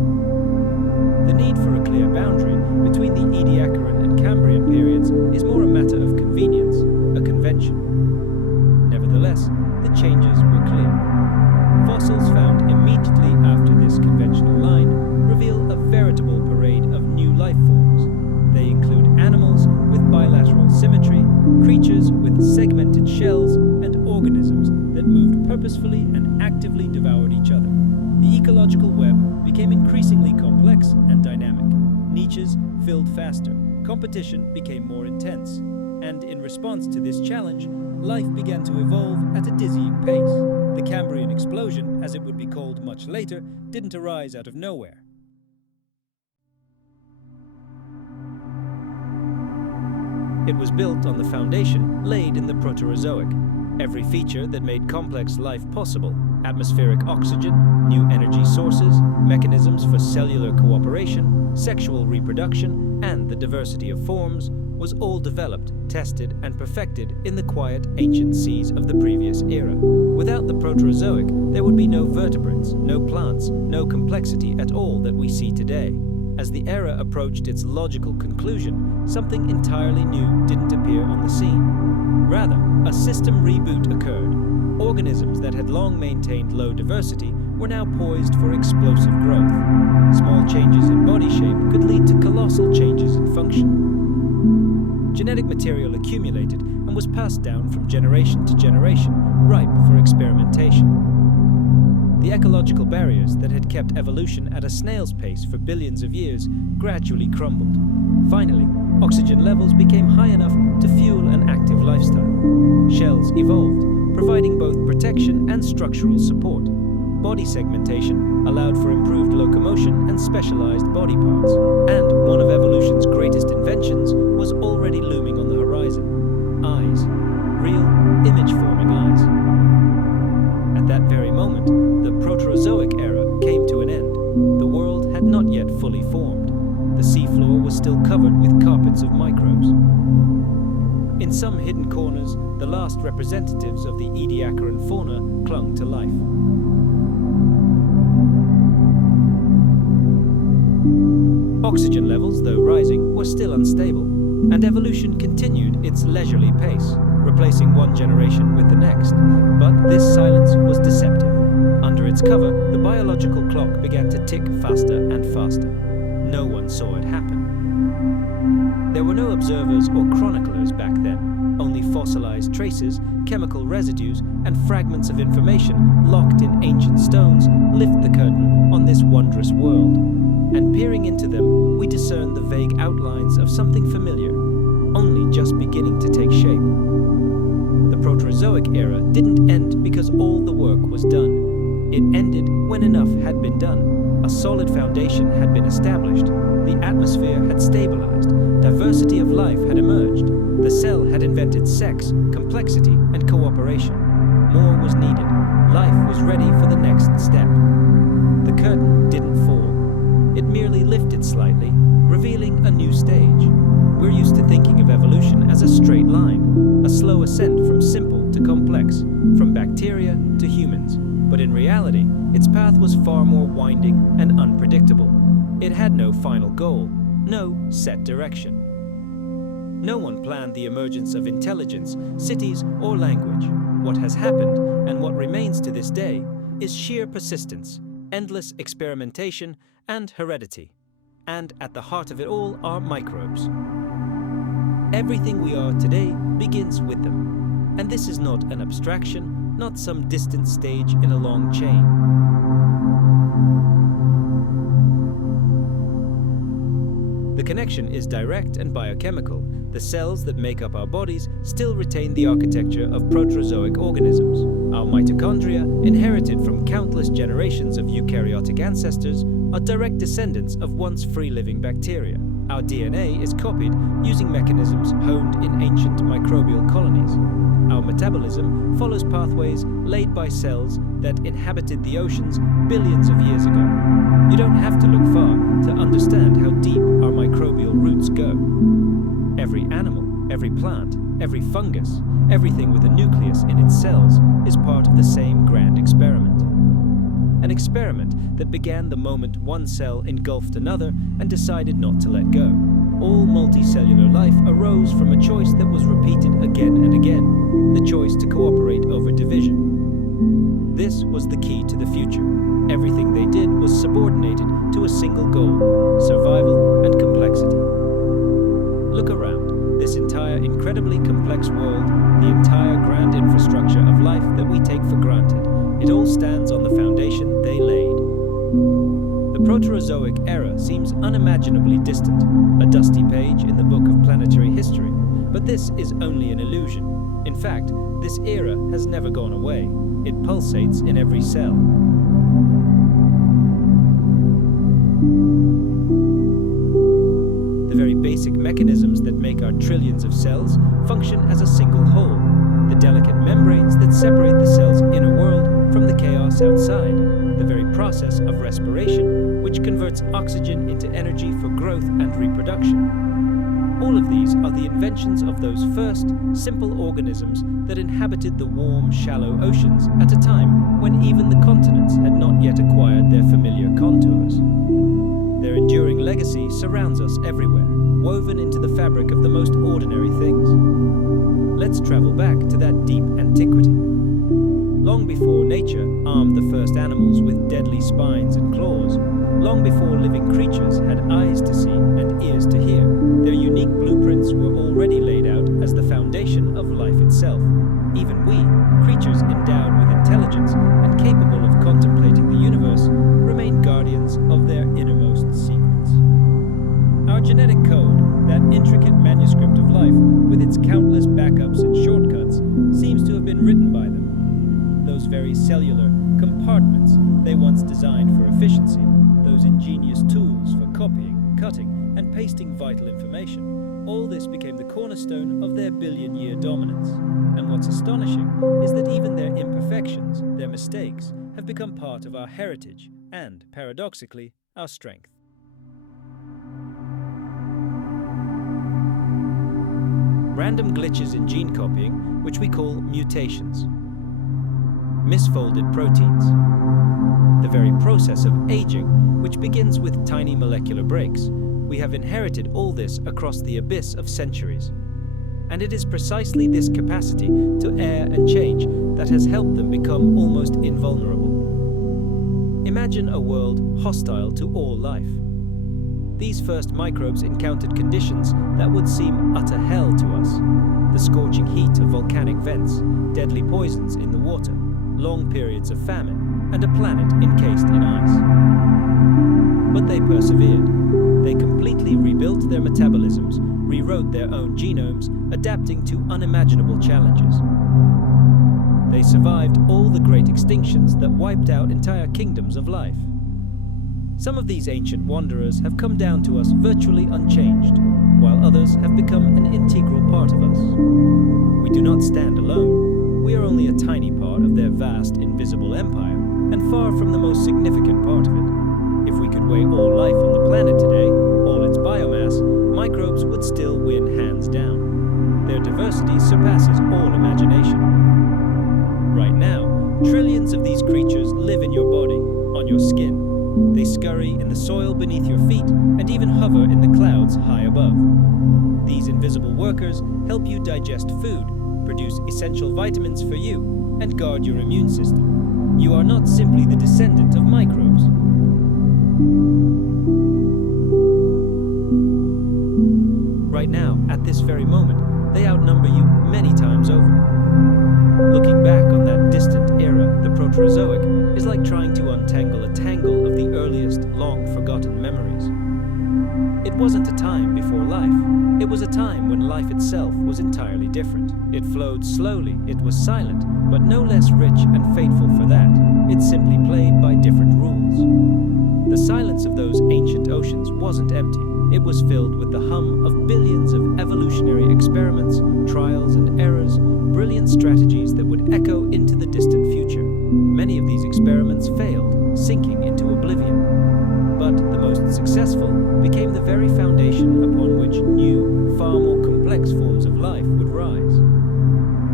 The need for a clear boundary between the Ediacaran and Cambrian periods is more a matter of convenience, a convention. Nevertheless, the changes were clear. Fossils found immediately after this conventional line reveal a veritable parade of new life forms. They include animals with bilateral symmetry, creatures with segmented shells, and organisms that moved purposefully and actively devoured each other. The ecological web became increasingly complex and dynamic. Niches filled faster, competition became more intense, and in response to this challenge, life began to evolve at a dizzying pace. The Cambrian explosion, as it would be called much later, didn't arise out of nowhere. It was built on the foundation laid in the Proterozoic. Every feature that made complex life possible, atmospheric oxygen, new energy sources, mechanisms for cellular cooperation, sexual reproduction, and the diversity of forms, was all developed, tested, and perfected in the quiet, ancient seas of the previous era. Without the Proterozoic, there would be no vertebrates, no plants, no complexity at all that we see today. As the era approached its logical conclusion, something entirely new didn't appear on the scene. Rather, a system reboot occurred. Organisms that had long maintained low diversity were now poised for explosive growth. Small changes in body shape could lead to colossal changes in function. Genetic material accumulated and was passed down from generation to generation, ripe for experimentation. the ecological barriers that had kept evolution at a snail's pace for billions of years gradually crumbled. Finally, oxygen levels became high enough to fuel an active lifestyle. Shells evolved, providing both protection and structural support. Body segmentation allowed for improved locomotion and specialized body parts. And one of evolution's greatest inventions was already looming on the horizon: eyes. Real, image-forming eyes. At that very moment, the Proterozoic era came to an end. The world had not yet fully formed. The seafloor was still covered with carpets of microbes. In some hidden corners, the last representatives of the Ediacaran fauna clung to life. Oxygen levels, though rising, were still unstable, and evolution continued its leisurely pace, replacing one generation with the next. But this silence was deceptive. Under its cover, the biological clock began to tick faster and faster. No one saw it happen. There were no observers or chroniclers back then, only fossilized traces, chemical residues, and fragments of information locked in ancient stones lift the curtain on this wondrous world. And peering into them, we discern the vague outlines of something familiar, only just beginning to take shape. The Proterozoic era didn't end because all the work was done. It ended when enough had been done. A solid foundation had been established. The atmosphere had stabilized. Diversity of life had emerged. The cell had invented sex, complexity, and cooperation. More was needed. Life was ready for the next step. The curtain didn't fall. It merely lifted slightly, revealing a new stage. We're used to thinking of evolution as a straight line, a slow ascent from simple to complex, from bacteria to humans. But in reality, its path was far more winding and unpredictable. It had no final goal, no set direction. No one planned the emergence of intelligence, cities, or language. What has happened, and what remains to this day, is sheer persistence, endless experimentation, and heredity. And at the heart of it all are microbes. Everything we are today begins with them. And this is not an abstraction, not some distant stage in a long chain. The connection is direct and biochemical. The cells that make up our bodies still retain the architecture of Proterozoic organisms. Our mitochondria, inherited from countless generations of eukaryotic ancestors, are direct descendants of once free-living bacteria. Our DNA is copied using mechanisms honed in ancient microbial colonies. Our metabolism follows pathways laid by cells that inhabited the oceans billions of years ago. You don't have to look far to understand how deep our microbial roots go. Every animal, every plant, every fungus, everything with a nucleus in its cells is part of the same grand experiment. An experiment that began the moment one cell engulfed another and decided not to let go. All multicellular life arose from a choice that was repeated again and again, the choice to cooperate over division. This was the key to the future. Everything they did was subordinated to a single goal: survival and complexity. Look around. This entire incredibly complex world, the entire grand infrastructure of life that we take for granted, it all stands on the foundation they laid. The Proterozoic era seems unimaginably distant, a dusty page in the book of planetary history, but this is only an illusion. In fact, this era has never gone away. It pulsates in every cell. The very basic mechanisms that make our trillions of cells function as a single whole. The delicate membranes that separate the cell's inner world from the chaos outside. The very process of respiration, which converts oxygen into energy for growth and reproduction. All of these are the inventions of those first, simple organisms that inhabited the warm, shallow oceans at a time when even the continents had not yet acquired their familiar contours. Their enduring legacy surrounds us everywhere, woven into the fabric of the most ordinary things. Let's travel back to that deep antiquity. Long before nature armed the first animals with deadly spines and claws, long before living creatures had eyes to see and ears to hear, their unique blueprints were already laid out as the foundation of life itself. Even we, creatures endowed with intelligence and capable of contemplating trillions of their innermost secrets. Our genetic code, that intricate manuscript of life with its countless backups and shortcuts, seems to have been written by them. Those very cellular compartments they once designed for efficiency, those ingenious tools for copying, cutting, and pasting vital information, all this became the cornerstone of their billion-year dominance. And what's astonishing is that even their imperfections, their mistakes, have become part of our heritage and, paradoxically, our strength. Random glitches in gene copying, which we call mutations. Misfolded proteins. The very process of aging, which begins with tiny molecular breaks. We have inherited all this across the abyss of centuries. And it is precisely this capacity to err and change that has helped them become almost invulnerable. Imagine a world hostile to all life. These first microbes encountered conditions that would seem utter hell to us. The scorching heat of volcanic vents, deadly poisons in the water, long periods of famine, and a planet encased in ice. But they persevered. They completely rebuilt their metabolisms, rewrote their own genomes, adapting to unimaginable challenges. They survived all the great extinctions that wiped out entire kingdoms of life. Some of these ancient wanderers have come down to us virtually unchanged, while others have become an integral part of us. We do not stand alone. We are only a tiny part of their vast, invisible empire, and far from the most significant part of it. If we could weigh all life on the planet today, all its biomass, microbes would still win hands down. Their diversity surpasses all imagination. Right now, trillions of these creatures live in your body, on your skin. They scurry in the soil beneath your feet and even hover in the clouds high above. These invisible workers help you digest food, produce essential vitamins for you, and guard your immune system. You are not simply the descendant of microbes. Right now, at this very moment, they outnumber you many times over. Looking back on that distant era, the Proterozoic, is like trying to untangle a tangle of the earliest, long-forgotten memories. It wasn't a time before life. It was a time when life itself was entirely different. It flowed slowly, it was silent, but no less rich and fateful for that. It simply played by different rules. The silence of those ancient oceans wasn't empty. It was filled with the hum of billions of evolutionary experiments, trials and errors, brilliant strategies that would echo into the distant future. Many of these experiments failed, sinking into oblivion. But the most successful became the very foundation upon which new, far more complex forms of life would rise.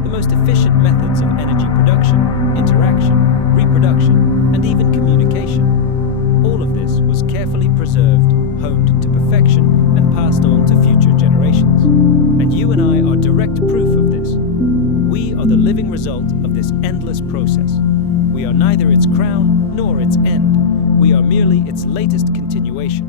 The most efficient methods of energy production, interaction, reproduction, and even communication. All of this was carefully preserved, honed to perfection, and passed on to future generations. And you and I are direct proof of this. We are the living result of this endless process. We are neither its crown nor its end. We are merely its latest continuation.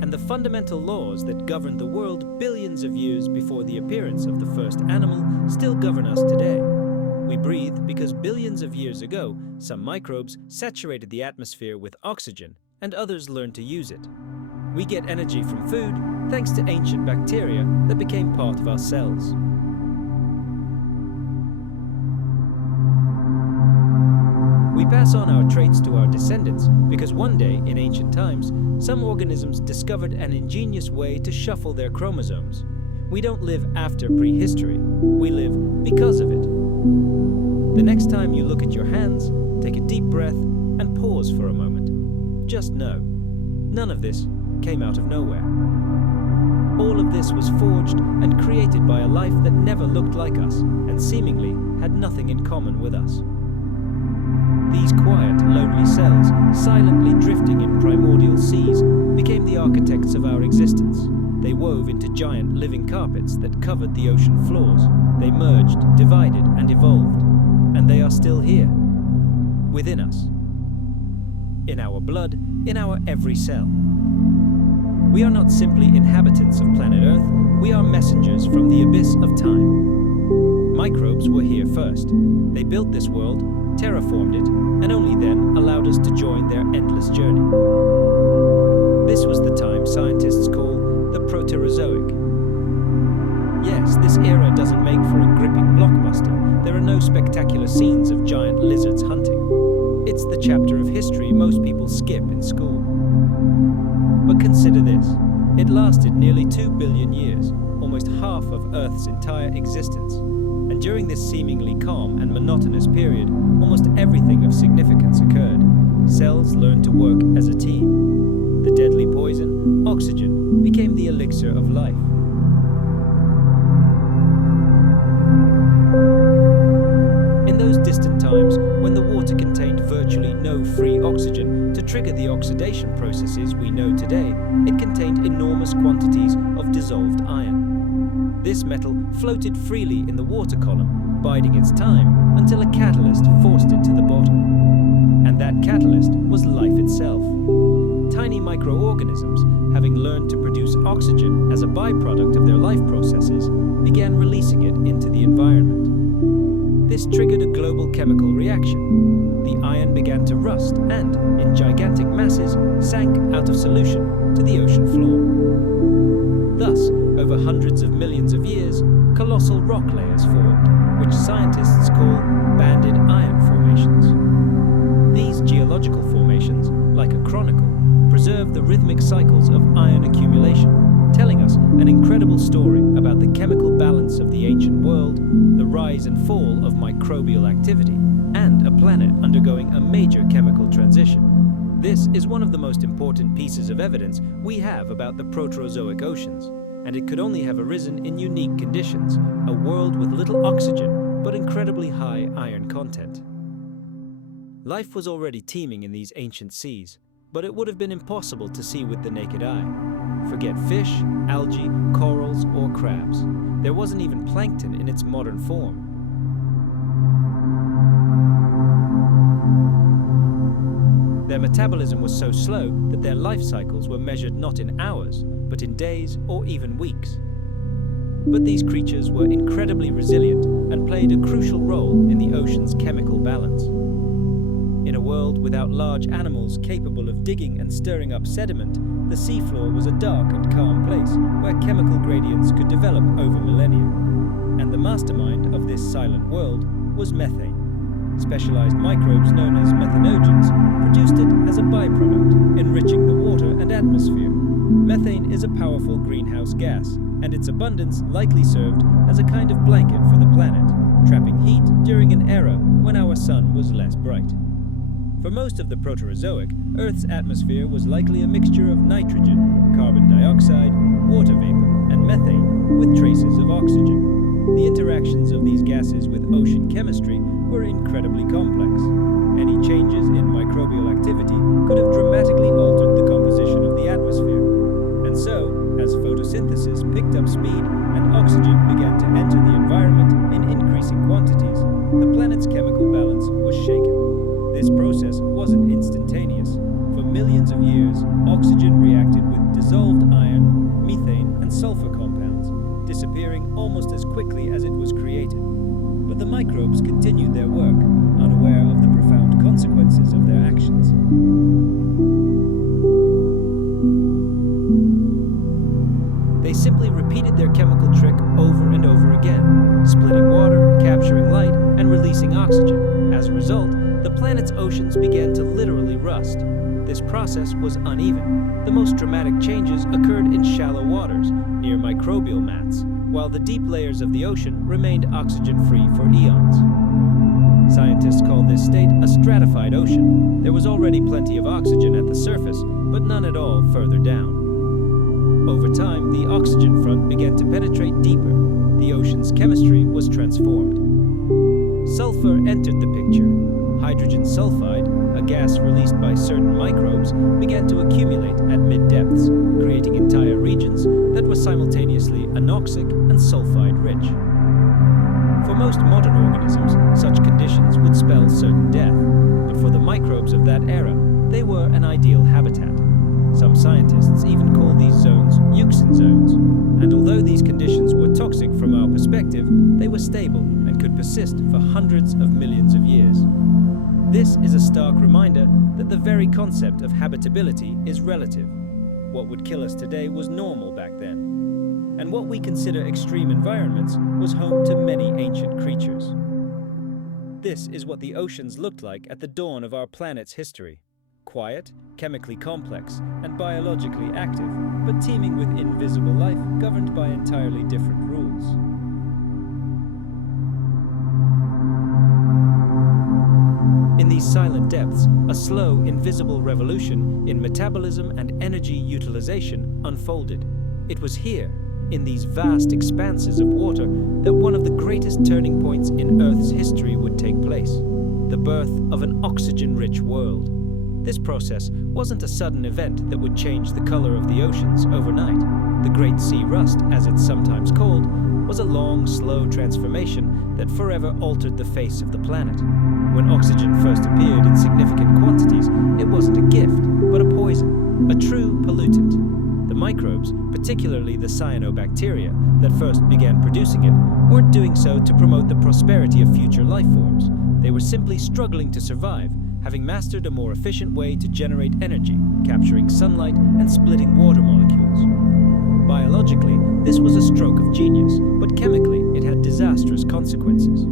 And the fundamental laws that governed the world billions of years before the appearance of the first animal still govern us today. We breathe because billions of years ago, some microbes saturated the atmosphere with oxygen, and others learned to use it. We get energy from food thanks to ancient bacteria that became part of our cells. We pass on our traits to our descendants because one day, in ancient times, some organisms discovered an ingenious way to shuffle their chromosomes. We don't live after prehistory, we live because of it. The next time you look at your hands, take a deep breath and pause for a moment. Just know, none of this came out of nowhere. All of this was forged and created by a life that never looked like us and seemingly had nothing in common with us. These quiet, lonely cells, silently drifting in primordial seas, became the architects of our existence. They wove into giant living carpets that covered the ocean floors. They merged, divided, and evolved. And they are still here, within us. In our blood, in our every cell. We are not simply inhabitants of planet Earth, we are messengers from the abyss of time. microbes were here first. They built this world, terraformed it, and only then allowed us to join their endless journey. This was the time scientists call the Proterozoic. Yes, this era doesn't make for a gripping blockbuster. There are no spectacular scenes of giant lizards hunting. It's the chapter of history most people skip in school. But consider this. It lasted nearly 2 billion years, almost half of Earth's entire existence. And during this seemingly calm and monotonous period, almost everything of significance occurred. Cells learned to work as a team. The deadly poison, oxygen, became the elixir of life. In those distant times, when the water contained virtually no free oxygen to trigger the oxidation processes we know today, it contained enormous quantities of dissolved iron. This metal floated freely in the water column, biding its time until a catalyst forced it to the bottom. And that catalyst was life itself. Tiny microorganisms, having learned to produce oxygen as a byproduct of their life processes, began releasing it into the environment. This triggered a global chemical reaction. The iron began to rust and, in gigantic masses, sank out of solution to the ocean floor. Thus, over hundreds of millions of years, colossal rock layers formed, which scientists call banded iron formations. These geological formations, like a chronicle, preserve the rhythmic cycles of iron accumulation, telling us an incredible story about the chemical balance of the ancient world, the rise and fall of microbial activity, and a planet undergoing a major chemical transition. This is one of the most important pieces of evidence we have about the Proterozoic oceans, and it could only have arisen in unique conditions, a world with little oxygen but incredibly high iron content. Life was already teeming in these ancient seas, but it would have been impossible to see with the naked eye. Forget fish, algae, corals, or crabs. There wasn't even plankton in its modern form. Their metabolism was so slow that their life cycles were measured not in hours, but in days or even weeks. But these creatures were incredibly resilient and played a crucial role in the ocean's chemical balance. In a world without large animals capable of digging and stirring up sediment, the seafloor was a dark and calm place where chemical gradients could develop over millennia. And the mastermind of this silent world was methane. Specialized microbes known as methanogens produced it as a byproduct, enriching the water and atmosphere. Methane is a powerful greenhouse gas, and its abundance likely served as a kind of blanket for the planet, trapping heat during an era when our sun was less bright. For most of the Proterozoic, Earth's atmosphere was likely a mixture of nitrogen, carbon dioxide, water vapor, and methane, with traces of oxygen. The interactions of these gases with ocean chemistry were incredibly complex. Any changes in microbial activity could have dramatically altered the composition of the atmosphere. And so, as photosynthesis picked up speed and oxygen began to enter the environment in increasing quantities, the planet's chemical balance was shaken. This process wasn't instantaneous. For millions of years, oxygen reacted with dissolved iron, methane, and sulfur compounds, disappearing almost as quickly as it was created. But the microbes continued their work, unaware of the profound consequences of their actions. They simply repeated their chemical trick over and over again, splitting water, capturing light, and releasing oxygen. As a result, the planet's oceans began to literally rust. This process was uneven. The most dramatic changes occurred in shallow waters, near microbial mats, while the deep layers of the ocean remained oxygen-free for eons. Scientists call this state a stratified ocean. There was already plenty of oxygen at the surface, but none at all further down. Over time, the oxygen front began to penetrate deeper. The ocean's chemistry was transformed. Sulfur entered the picture. Hydrogen sulfide, a gas released by certain microbes, began to accumulate at mid-depths, creating entire regions that were simultaneously anoxic and sulfide-rich. For most modern organisms, such conditions would spell certain death, but for the microbes of that era, they were an ideal habitat. Some scientists even call these zones Euxine zones, and although these conditions were toxic from our perspective, they were stable and could persist for hundreds of millions of years. This is a stark reminder that the very concept of habitability is relative. What would kill us today was normal back then, and what we consider extreme environments was home to many ancient creatures. This is what the oceans looked like at the dawn of our planet's history. Quiet, chemically complex, and biologically active, but teeming with invisible life governed by entirely different rules. In these silent depths, a slow, invisible revolution in metabolism and energy utilization unfolded. It was here, in these vast expanses of water, that one of the greatest turning points in Earth's history would take place: the birth of an oxygen-rich world. This process wasn't a sudden event that would change the color of the oceans overnight. The Great Sea Rust, as it's sometimes called, was a long, slow transformation that forever altered the face of the planet. When oxygen first appeared in significant quantities, it wasn't a gift, but a poison, a true pollutant. The microbes, particularly the cyanobacteria that first began producing it, weren't doing so to promote the prosperity of future life forms. They were simply struggling to survive, having mastered a more efficient way to generate energy, capturing sunlight and splitting water molecules. Biologically, this was a stroke of genius, but chemically it had disastrous consequences.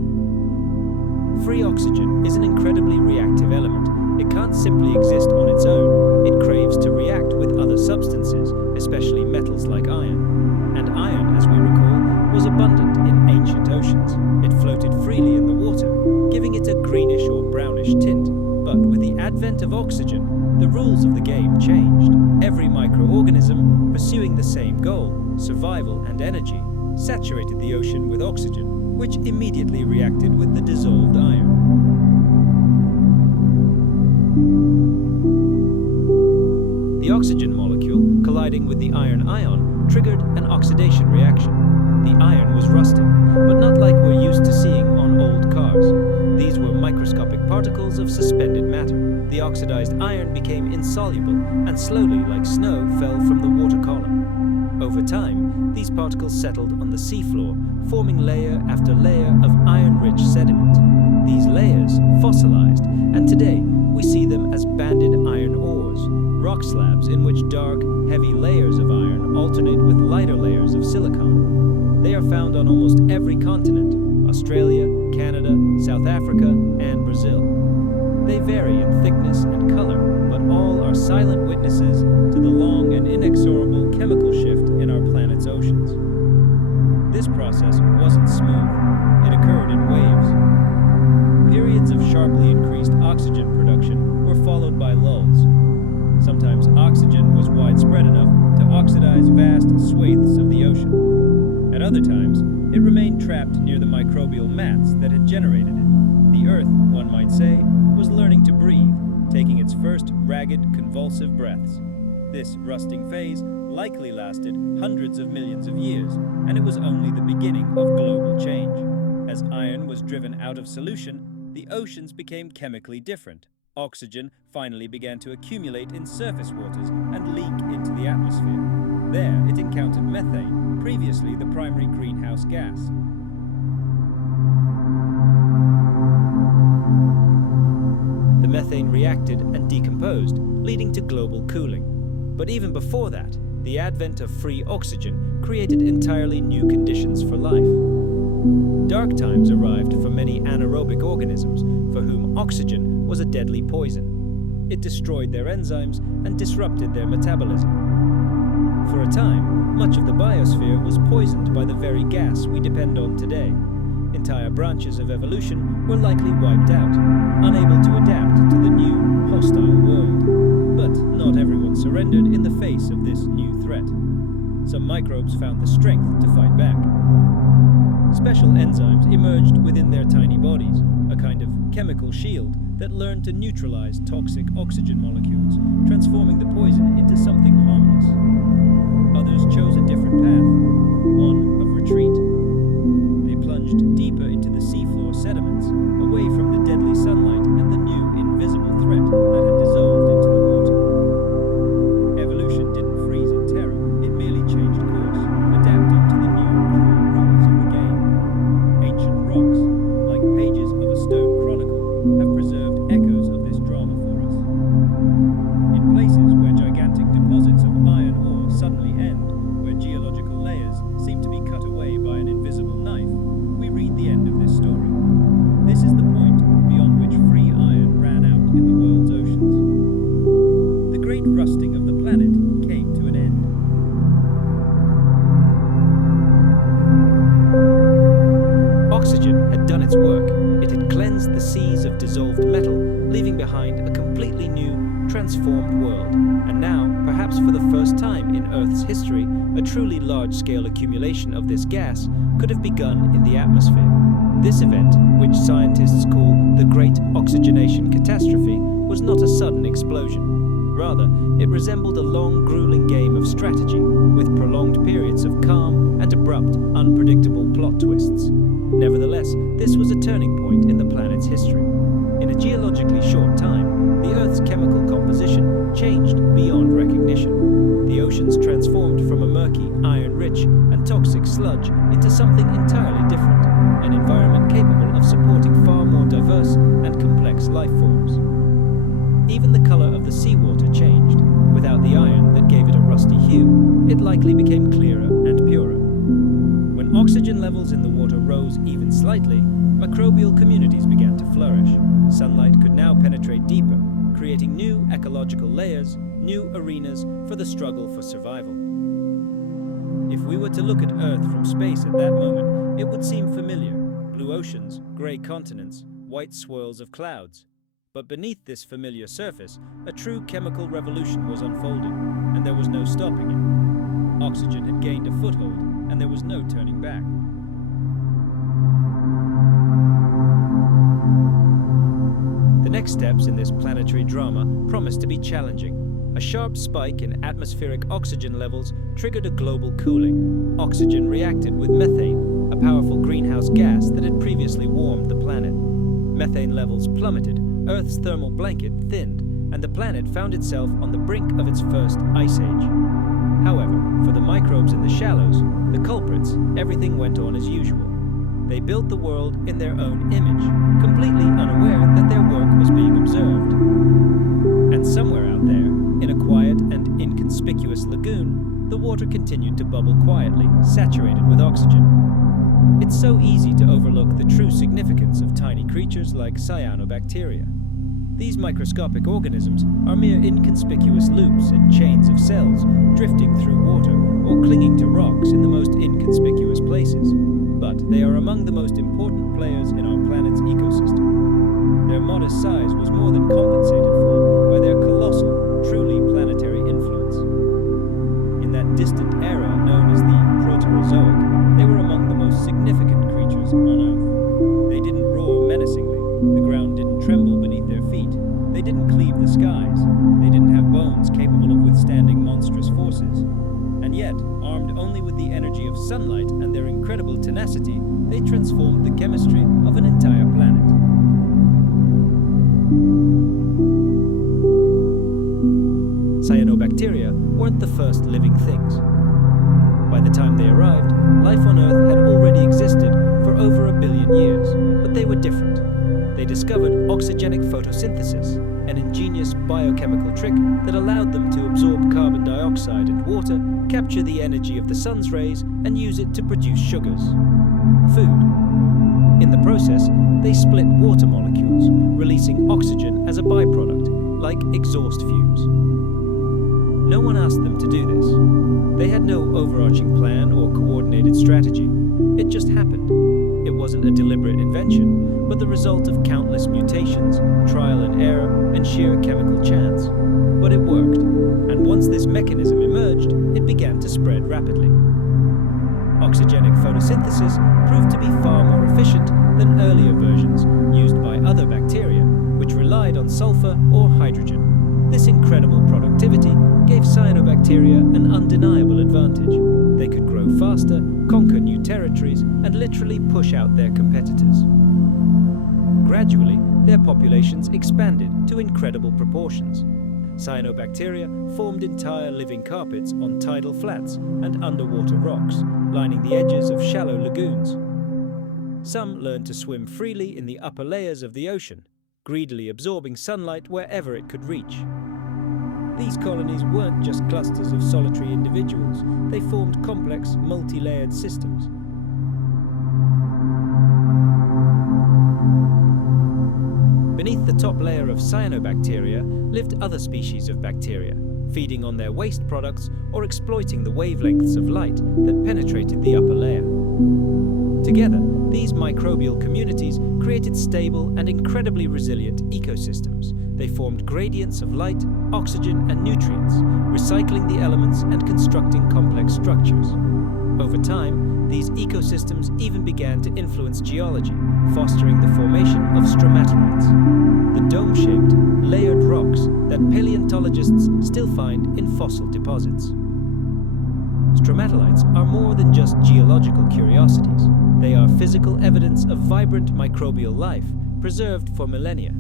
Free oxygen is an incredibly reactive element. It can't simply exist on its own. It craves to react with other substances, especially metals like iron. And iron, as we recall, was abundant in ancient oceans. It floated freely in the water, giving it a greenish or brownish tint. But with the advent of oxygen, the rules of the game changed. Every microorganism, pursuing the same goal, survival and energy, saturated the ocean with oxygen, which immediately reacted with the dissolved iron. The oxygen molecule, colliding with the iron ion, triggered an oxidation reaction. The iron was rusting, but not like we're used to seeing on old cars. These were microscopic particles of suspended matter. The oxidized iron became insoluble and slowly, like snow, fell from the water column. Over time, these particles settled on the seafloor, forming layer after layer of iron-rich sediment. These layers fossilized, and today we see them as banded iron ores, rock slabs in which dark, heavy layers of iron alternate with lighter layers of silicon. They are found on almost every continent: Australia, Canada, South Africa, and Brazil. They vary in thickness and color, but all are silent witnesses to the long and inexorable chemical shift in our planet's oceans. This process wasn't smooth. It occurred in waves. Periods of sharply increased oxygen production were followed by lulls. Sometimes oxygen was widespread enough to oxidize vast swathes of the ocean. At other times, it remained trapped near the microbial mats that had generated it. The Earth, one might say, was learning to breathe, taking its first ragged, convulsive breaths. This rusting phase likely lasted hundreds of millions of years, and it was only the beginning of global change. As iron was driven out of solution, the oceans became chemically different. Oxygen finally began to accumulate in surface waters and leak into the atmosphere. There, it encountered methane, previously the primary greenhouse gas. The methane reacted and decomposed, leading to global cooling. But even before that, the advent of free oxygen created entirely new conditions for life. Dark times arrived for many anaerobic organisms, for whom oxygen was a deadly poison. It destroyed their enzymes and disrupted their metabolism. For a time, much of the biosphere was poisoned by the very gas we depend on today. Entire branches of evolution were likely wiped out, unable to adapt to the new, hostile world. But not everyone surrendered in the face of this new threat. Some microbes found the strength to fight back. Special enzymes emerged within their tiny bodies, a kind of chemical shield that learned to neutralize toxic oxygen molecules, transforming the poison into something harmless. Others chose a different path, one of retreat. They plunged deeper into the seafloor sediments, away from the deadly sunlight and the new invisible threat that had dissolved into the water. great rusting of the planet came to an end. Oxygen had done its work. It had cleansed the seas of dissolved metal, leaving behind a completely new, transformed world. And now, perhaps for the first time in Earth's history, a truly large-scale accumulation of this gas could have begun in the atmosphere. This event, which scientists call the Great Oxygenation Catastrophe, was not a sudden explosion. Rather, it resembled a long, grueling game of strategy, with prolonged periods of calm and abrupt, unpredictable plot twists. Nevertheless, this was a turning point in the planet's history. In a geologically short time, the Earth's chemical composition changed beyond recognition. The oceans transformed from a murky, iron-rich, and toxic sludge into something entirely different, an environment capable of supporting far more diverse and complex life forms. Even the color of the seawater changed. Without the iron that gave it a rusty hue, it likely became clearer and purer. When oxygen levels in the water rose even slightly, microbial communities began to flourish. Sunlight could now penetrate deeper, creating new ecological layers, new arenas for the struggle for survival. If we were to look at Earth from space at that moment, it would seem familiar. Blue oceans, gray continents, white swirls of clouds. But beneath this familiar surface, a true chemical revolution was unfolding, and there was no stopping it. Oxygen had gained a foothold, and there was no turning back. The next steps in this planetary drama promised to be challenging. A sharp spike in atmospheric oxygen levels triggered a global cooling. Oxygen reacted with methane, a powerful greenhouse gas that had previously warmed the planet. Methane levels plummeted, Earth's thermal blanket thinned, and the planet found itself on the brink of its first ice age. However, for the microbes in the shallows, the culprits, everything went on as usual. They built the world in their own image, completely unaware that their work was being observed. And somewhere out there, in a quiet and inconspicuous lagoon, the water continued to bubble quietly, saturated with oxygen. It's so easy to overlook the true significance of tiny creatures like cyanobacteria. These microscopic organisms are mere inconspicuous loops and chains of cells drifting through water or clinging to rocks in the most inconspicuous places. But they are among the most important players in our planet's ecosystem. Their modest size was more than compensated for by their colossal, truly planetary influence. In that distant era known as the Proterozoic, they were among the most significant creatures on Earth. They didn't roar menacingly, the ground didn't tremble beneath their feet, they didn't cleave the skies, they didn't have bones capable of withstanding monstrous forces. And yet, armed only with the energy of sunlight and their incredible tenacity, they transformed the chemistry of an entire planet. Cyanobacteria weren't the first living things. By the time they arrived, life on Earth had already existed for over 1 billion years, but they were different. They discovered oxygenic photosynthesis, an ingenious biochemical trick that allowed them to absorb carbon dioxide and water, capture the energy of the sun's rays, and use it to produce sugars, food. In the process, they split water molecules, releasing oxygen as a byproduct, like exhaust fumes. No one asked them to do this. They had no overarching plan or coordinated strategy. It just happened. It wasn't a deliberate invention, but the result of countless mutations, trial and error, and sheer chemical chance. But it worked, and once this mechanism emerged, it began to spread rapidly. Oxygenic photosynthesis proved to be far more efficient than earlier versions used by other bacteria, which relied on sulfur or hydrogen. This incredible productivity gave cyanobacteria an undeniable advantage. They could grow faster, conquer new territories, and literally push out their competitors. Gradually, their populations expanded to incredible proportions. Cyanobacteria formed entire living carpets on tidal flats and underwater rocks, lining the edges of shallow lagoons. Some learned to swim freely in the upper layers of the ocean, greedily absorbing sunlight wherever it could reach. These colonies weren't just clusters of solitary individuals, they formed complex, multi-layered systems. Beneath the top layer of cyanobacteria lived other species of bacteria, feeding on their waste products or exploiting the wavelengths of light that penetrated the upper layer. Together, these microbial communities created stable and incredibly resilient ecosystems. They formed gradients of light, oxygen, and nutrients, recycling the elements and constructing complex structures. Over time, these ecosystems even began to influence geology, fostering the formation of stromatolites, the dome-shaped, layered rocks that paleontologists still find in fossil deposits. Stromatolites are more than just geological curiosities. They are physical evidence of vibrant microbial life preserved for millennia.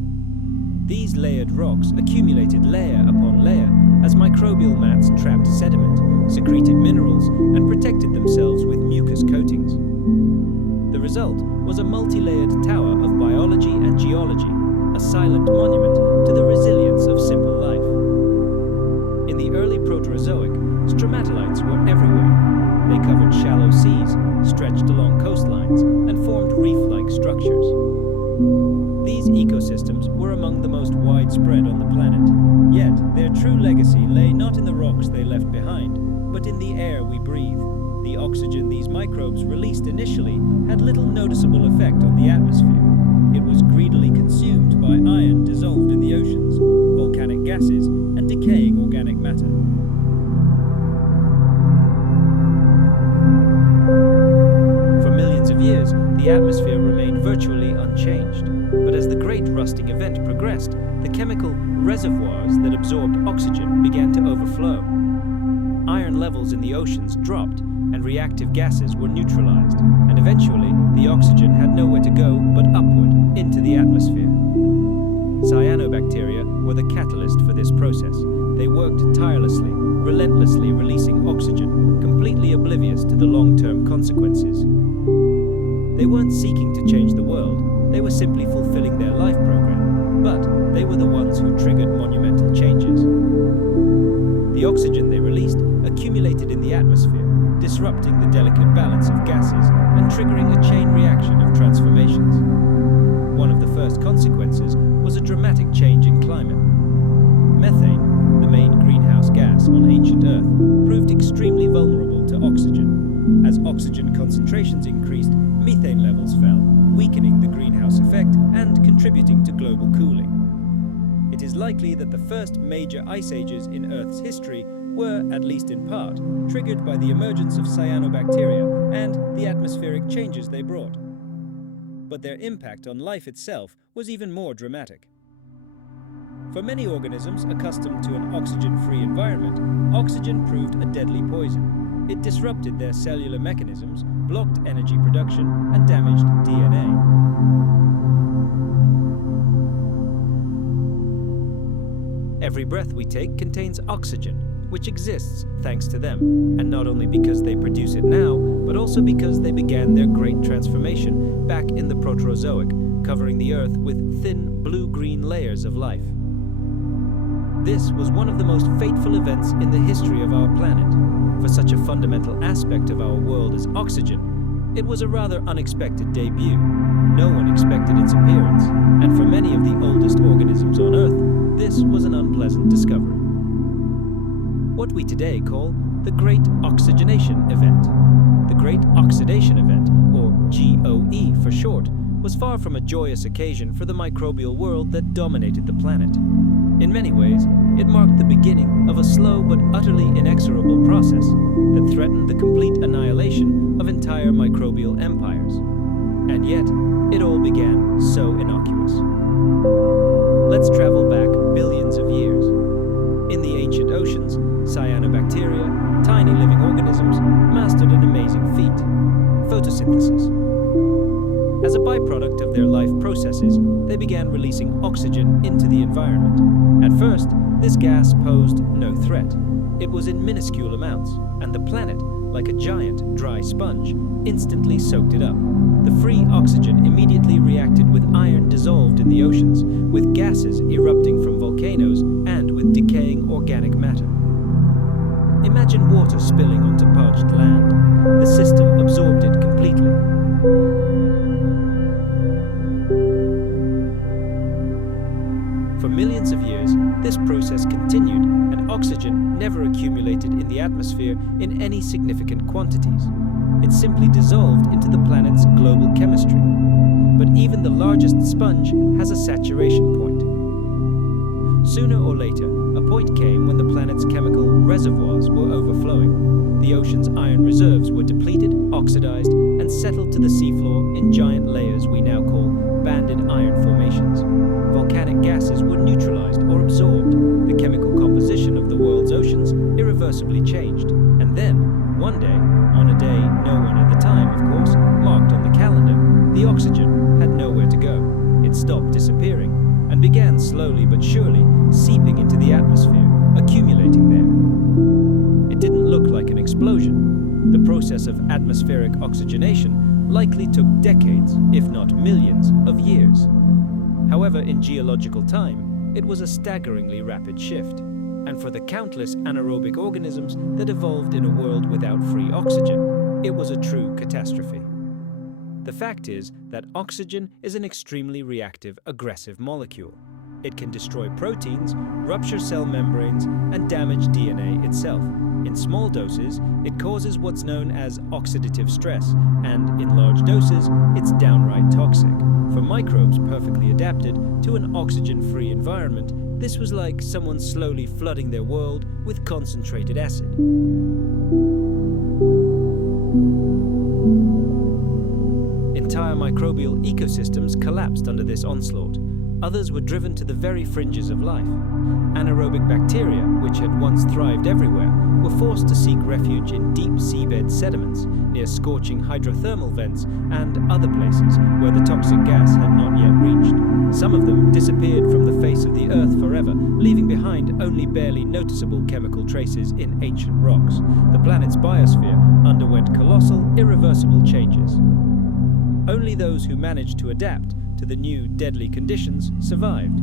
These layered rocks accumulated layer upon layer as microbial mats trapped sediment, secreted minerals, and protected themselves with mucus coatings. The result was a multi-layered tower of biology and geology, a silent monument to the resilience of simple life. In the early Proterozoic, stromatolites were everywhere. They covered shallow seas, stretched along coastlines, and formed reef-like structures. These ecosystems were among the most widespread on the planet. Yet, their true legacy lay not in the rocks they left behind, but in the air we breathe. The oxygen these microbes released initially had little noticeable effect on the atmosphere. It was greedily consumed by iron dissolved in the oceans, volcanic gases, and decaying organic matter. For millions of years, the atmosphere remained virtually unchanged. But as the Great Rusting Event progressed, the chemical reservoirs that absorbed oxygen began to overflow. Iron levels in the oceans dropped, and reactive gases were neutralized, and eventually the oxygen had nowhere to go but upward into the atmosphere. Cyanobacteria were the catalyst for this process. They worked tirelessly, relentlessly releasing oxygen, completely oblivious to the long-term consequences. They weren't seeking to change the world, they were simply fulfilling their life program, but they were the ones who triggered monumental changes. The oxygen they released accumulated in the atmosphere, disrupting the delicate balance of gases and triggering a chain reaction of transformations. One of the first consequences was a dramatic change in climate. Methane, the main greenhouse gas on ancient Earth, proved extremely vulnerable to oxygen. As oxygen concentrations increased, methane levels fell, weakening the greenhouse effect and contributing to global cooling. It is likely that the first major ice ages in Earth's history were, at least in part, triggered by the emergence of cyanobacteria and the atmospheric changes they brought. But their impact on life itself was even more dramatic. For many organisms accustomed to an oxygen-free environment, oxygen proved a deadly poison. It disrupted their cellular mechanisms, blocked energy production, and damaged DNA. Every breath we take contains oxygen, which exists thanks to them, and not only because they produce it now, but also because they began their great transformation back in the Proterozoic, covering the Earth with thin blue-green layers of life. This was one of the most fateful events in the history of our planet. For such a fundamental aspect of our world as oxygen, it was a rather unexpected debut. No one expected its appearance, and for many of the oldest organisms on Earth, this was an unpleasant discovery. What we today call the Great Oxygenation Event. The Great Oxidation Event, or GOE for short, was far from a joyous occasion for the microbial world that dominated the planet. In many ways, it marked the beginning of a slow but utterly inexorable process that threatened the complete annihilation of entire microbial empires. And yet, it all began so innocuous. Let's travel back billions of years. In the ancient oceans, cyanobacteria, tiny living organisms, mastered an amazing feat: photosynthesis. As a byproduct of their life processes, they began releasing oxygen into the environment. At first, this gas posed no threat. It was in minuscule amounts, and the planet, like a giant, dry sponge, instantly soaked it up. The free oxygen immediately reacted with iron dissolved in the oceans, with gases erupting from volcanoes, and with decaying organic matter. Imagine water spilling onto parched land. The system absorbed it completely. For millions of years, this process continued, and Oxygen never accumulated in the atmosphere in any significant quantities. It simply dissolved into the planet's global chemistry. But even the largest sponge has a saturation point. Sooner or later, a point came when the planet's chemical reservoirs were overflowing. The ocean's iron reserves were depleted, oxidized, and settled to the seafloor in giant layers we now call banded iron formations. Volcanic gases were neutralized or absorbed. The chemical composition of the world's oceans irreversibly changed. And then, one day, on a day no one at the time, of course, marked on the calendar, the oxygen had nowhere to go. It stopped disappearing and began slowly but surely seeping into the atmosphere, accumulating there. It didn't look like an explosion. The process of atmospheric oxygenation likely took decades, if not millions, of years. However, in geological time, it was a staggeringly rapid shift. And for the countless anaerobic organisms that evolved in a world without free oxygen, it was a true catastrophe. The fact is that oxygen is an extremely reactive, aggressive molecule. It can destroy proteins, rupture cell membranes, and damage DNA itself. In small doses, it causes what's known as oxidative stress, and in large doses, it's downright toxic. For microbes perfectly adapted to an oxygen-free environment, this was like someone slowly flooding their world with concentrated acid. Entire microbial ecosystems collapsed under this onslaught. Others were driven to the very fringes of life. Anaerobic bacteria, which had once thrived everywhere, were forced to seek refuge in deep seabed sediments, near scorching hydrothermal vents, and other places where the toxic gas had not yet reached. Some of them disappeared from the face of the Earth forever, leaving behind only barely noticeable chemical traces in ancient rocks. The planet's biosphere underwent colossal, irreversible changes. Only those who managed to adapt to the new deadly conditions survived.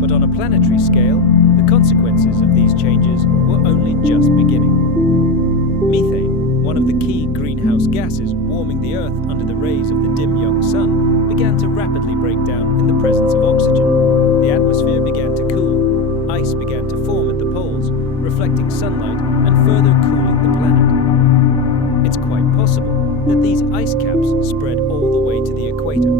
But on a planetary scale, the consequences of these changes were only just beginning. Methane, one of the key greenhouse gases warming the Earth under the rays of the dim young sun, began to rapidly break down in the presence of oxygen. The atmosphere began to cool. Ice began to form at the poles, reflecting sunlight and further cooling the planet. It's quite possible that these ice caps spread all the way to the equator.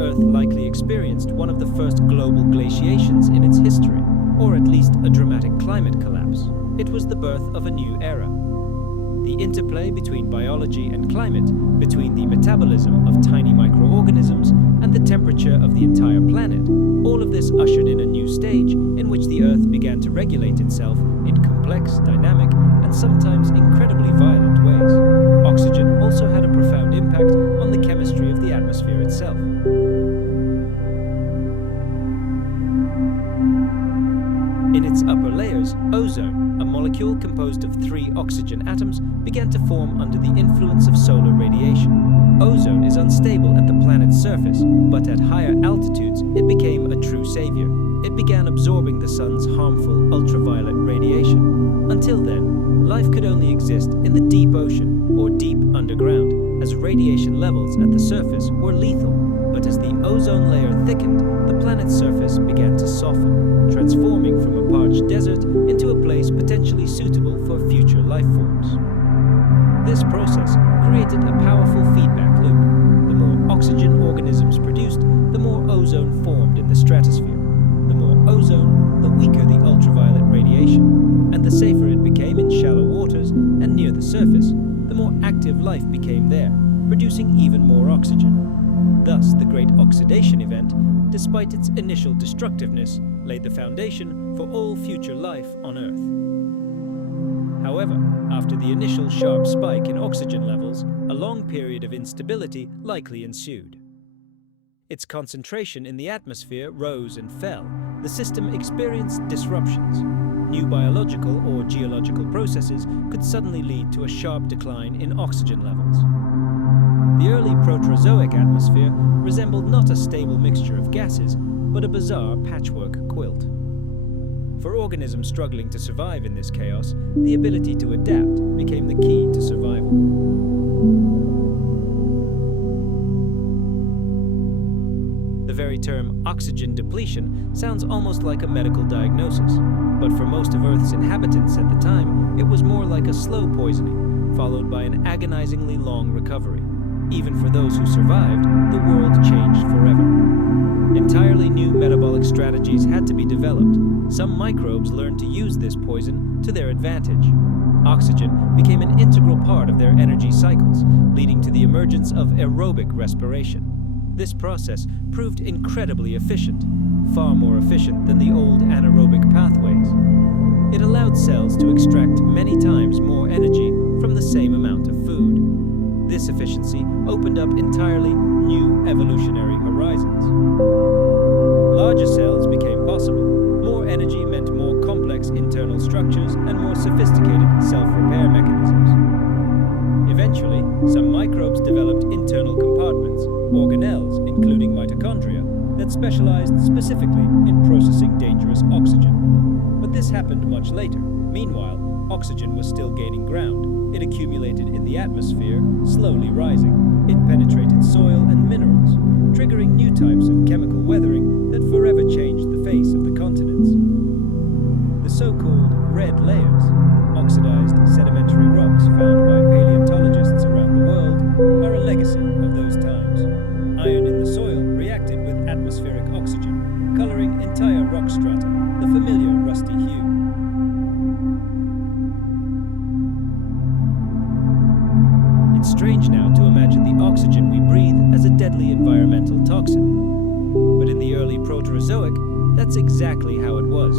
Earth likely experienced one of the first global glaciations in its history, or at least a dramatic climate collapse. It was the birth of a new era. The interplay between biology and climate, between the metabolism of tiny microorganisms and the temperature of the entire planet, all of this ushered in a new stage in which the Earth began to regulate itself in complex, dynamic, and sometimes incredibly violent ways. Oxygen also had a profound impact on the chemistry of the atmosphere itself. In its upper layers, ozone, a molecule composed of 3 oxygen atoms, began to form under the influence of solar radiation. Ozone is unstable at the planet's surface, but at higher altitudes it became a true savior. It began absorbing the sun's harmful ultraviolet radiation. Until then, life could only exist in the deep ocean or deep underground, as radiation levels at the surface were lethal. But as the ozone layer thickened, the planet's surface began to soften, transforming from a parched desert into a place potentially suitable for future life forms. This process created a powerful feedback loop. The more oxygen organisms produced, the more ozone formed in the stratosphere. The more ozone, the weaker the ultraviolet radiation, and the safer it became in shallow waters and near the surface, the more active life became there, producing even more oxygen. Thus, the Great Oxidation Event, despite its initial destructiveness, laid the foundation for all future life on Earth. However, after the initial sharp spike in oxygen levels, a long period of instability likely ensued. Its concentration in the atmosphere rose and fell. The system experienced disruptions. New biological or geological processes could suddenly lead to a sharp decline in oxygen levels. The early Proterozoic atmosphere resembled not a stable mixture of gases, but a bizarre patchwork quilt. For organisms struggling to survive in this chaos, the ability to adapt became the key to survival. The very term oxygen depletion sounds almost like a medical diagnosis. But for most of Earth's inhabitants at the time, it was more like a slow poisoning, followed by an agonizingly long recovery. Even for those who survived, the world changed forever. Entirely new metabolic strategies had to be developed. Some microbes learned to use this poison to their advantage. Oxygen became an integral part of their energy cycles, leading to the emergence of aerobic respiration. This process proved incredibly efficient, far more efficient than the old anaerobic pathways. It allowed cells to extract many times more energy from the same amount of food. This efficiency opened up entirely new evolutionary horizons. Larger cells became possible. More energy meant more complex internal structures and more sophisticated self-repair mechanisms. Eventually, some microbes developed internal compartments, organelles, including mitochondria, that specialized specifically in processing dangerous oxygen. But this happened much later. Meanwhile, oxygen was still gaining ground. It accumulated in the atmosphere, slowly rising. It penetrated soil and minerals, triggering new types of chemical weathering that forever changed the face of the continents. The so-called red layers, oxidized sedimentary rocks found by paleontologists around the world, are a legacy of those times. Iron in the soil reacted with atmospheric oxygen, coloring entire rock strata, the familiar rusty hue. It's strange now to imagine the oxygen we breathe as a deadly environmental toxin. But in the early Proterozoic, that's exactly how it was.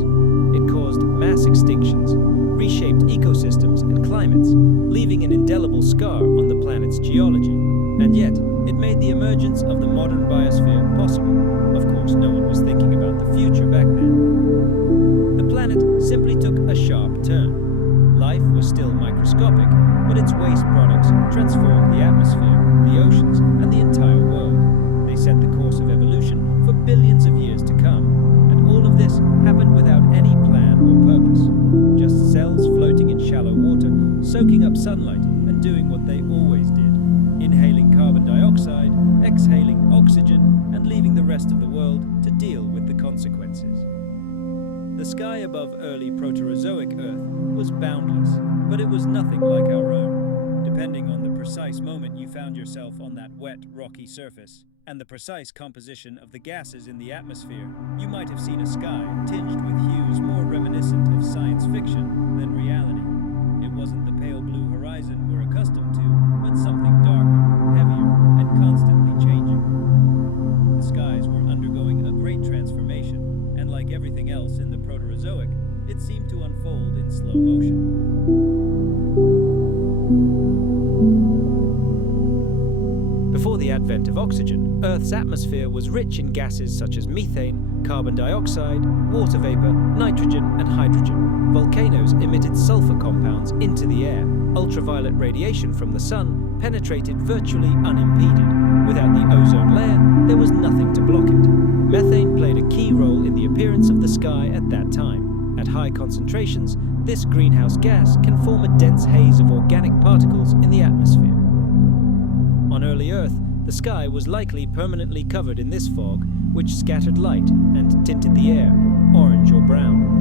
It caused mass extinctions, reshaped ecosystems and climates, leaving an indelible scar on the planet's geology. And yet, it made the emergence of the modern biosphere possible. Of course, no one was thinking about the future back then. The planet simply took a sharp turn. Life was still microscopic, but its waste products transformed the atmosphere, the oceans, and the entire world. They set the course of evolution for billions of years to come, and all of this happened without any plan or purpose. Just cells floating in shallow water, soaking up sunlight, and doing what they always did. Inhaling carbon dioxide, exhaling oxygen, and leaving the rest of the world to deal with the consequences. The sky above early Proterozoic Earth was boundless, but it was nothing like our own. Depending on the precise moment you found yourself on that wet, rocky surface, and the precise composition of the gases in the atmosphere, you might have seen a sky tinged with hues more reminiscent of science fiction than reality. It wasn't the pale blue horizon we're accustomed to, but something darker, heavier, and constantly changing. The skies were undergoing a great transformation, and like everything else in the Proterozoic, it seemed to unfold in slow motion. Before the advent of oxygen, Earth's atmosphere was rich in gases such as methane, carbon dioxide, water vapor, nitrogen, and hydrogen. Volcanoes emitted sulfur compounds into the air. Ultraviolet radiation from the sun penetrated virtually unimpeded. Without the ozone layer, there was nothing to block it. Methane played a key role in the appearance of the sky at that time. At high concentrations, this greenhouse gas can form a dense haze of organic particles in the atmosphere. On early Earth, the sky was likely permanently covered in this fog, which scattered light and tinted the air, orange or brown.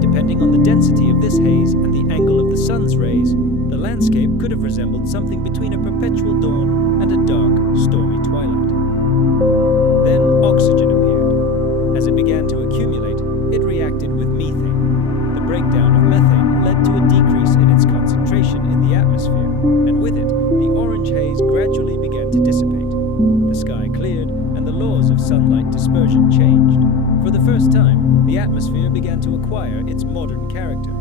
Depending on the density of this haze and the angle of the sun's rays, the landscape could have resembled something between a perpetual dawn and a dark, stormy twilight. Then oxygen appeared. As it began to accumulate, it reacted with methane. The breakdown of methane led to a decrease in its concentration in the atmosphere, and with it, the orange haze gradually began to dissipate. The sky cleared, and the laws of sunlight dispersion changed. For the first time, the atmosphere began to acquire its modern character.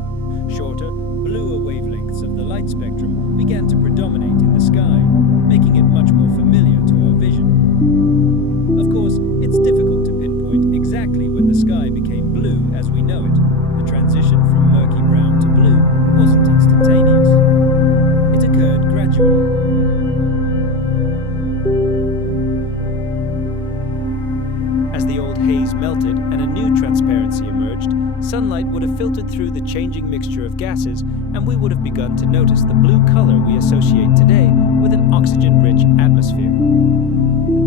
Shorter, bluer wavelengths of the light spectrum began to predominate in the sky, making it much more familiar to our vision. Of course, it's difficult to pinpoint exactly when the sky became blue as we know it. The transition from murky brown to blue wasn't instantaneous. It occurred gradually. As the old haze melted and a new transparency emerged, sunlight would have filtered through the changing mixture of gases, and we would have begun to notice the blue color we associate today with an oxygen-rich atmosphere.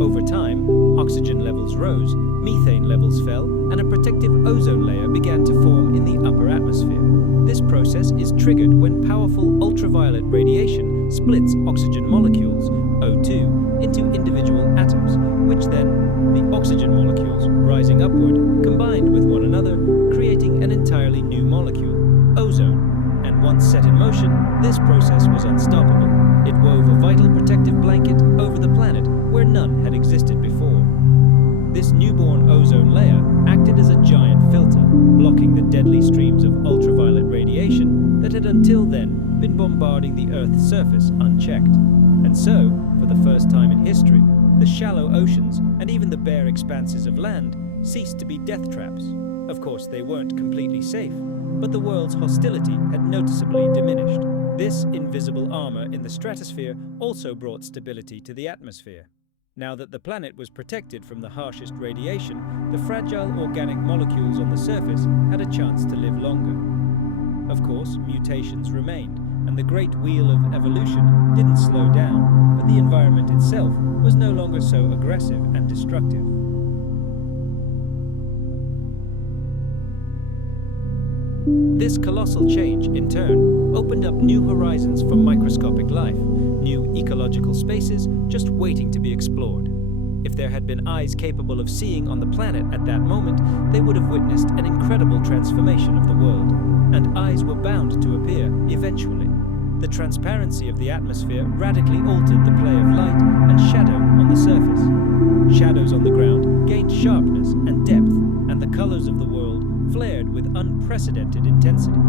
Over time, oxygen levels rose, methane levels fell, and a protective ozone layer began to form in the upper atmosphere. This process is triggered when powerful ultraviolet radiation splits oxygen molecules, O2, into individual atoms, which then, the oxygen molecules, rising upward, combined with one another, creating an entirely new molecule, ozone. And once set in motion, this process was unstoppable. It wove a vital protective blanket over the planet where none had existed before. This newborn ozone layer acted as a giant filter, blocking the deadly streams of ultraviolet radiation that had until then been bombarding the Earth's surface unchecked. And so, for the first time in history, the shallow oceans and even the bare expanses of land ceased to be death traps. Of course, they weren't completely safe, but the world's hostility had noticeably diminished. This invisible armor in the stratosphere also brought stability to the atmosphere. Now that the planet was protected from the harshest radiation, the fragile organic molecules on the surface had a chance to live longer. Of course, mutations remained, and the great wheel of evolution didn't slow down, but the environment itself was no longer so aggressive and destructive. This colossal change, in turn, opened up new horizons for microscopic life, new ecological spaces just waiting to be explored. If there had been eyes capable of seeing on the planet at that moment, they would have witnessed an incredible transformation of the world, and eyes were bound to appear eventually. The transparency of the atmosphere radically altered the play of light and shadow on the surface. Shadows on the ground gained sharpness and depth, and the colors of the world flared with unprecedented intensity.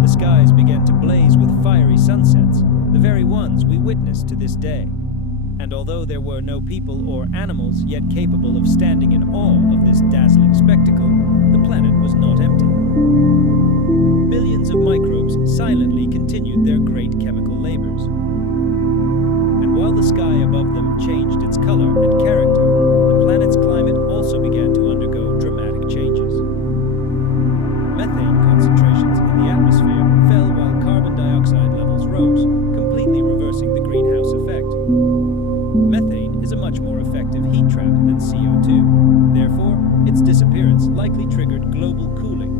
The skies began to blaze with fiery sunsets, the very ones we witness to this day. And although there were no people or animals yet capable of standing in awe of this dazzling spectacle, the planet was not empty. Billions of microbes silently continued their great chemical labors. And while the sky above them changed its color and character, the planet's climate also began to undergo dramatic changes. Methane concentrations in the atmosphere fell while carbon dioxide levels rose, completely reversing the greenhouse effect. Methane is a much more effective heat trap than CO2. Therefore, its disappearance likely triggered global cooling.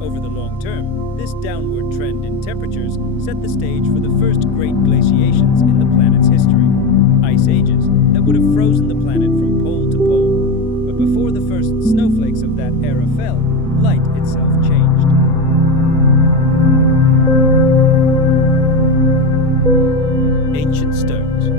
Over the long term, this downward trend in temperatures set the stage for the first great glaciations in the planet's history. Ice ages that would have frozen the planet from pole to pole. But before the first snowflakes of that era fell, light itself changed. Ancient stones.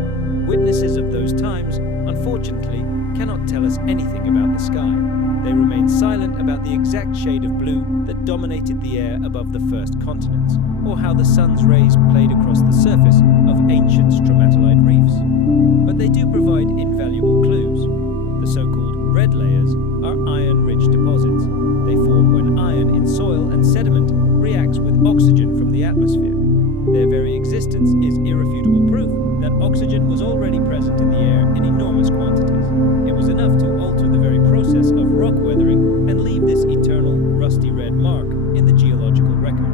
Witnesses of those times, unfortunately, cannot tell us anything about the sky. They remain silent about the exact shade of blue that dominated the air above the first continents, or how the sun's rays played across the surface of ancient stromatolite reefs. But they do provide invaluable clues. The so-called red layers are iron-rich deposits. They form when iron in soil and sediment reacts with oxygen from the atmosphere. Their very existence is irrefutable proof that oxygen was already present in the air in enormous quantities. It was enough to alter the very process of rock weathering and leave this eternal, rusty red mark in the geological record.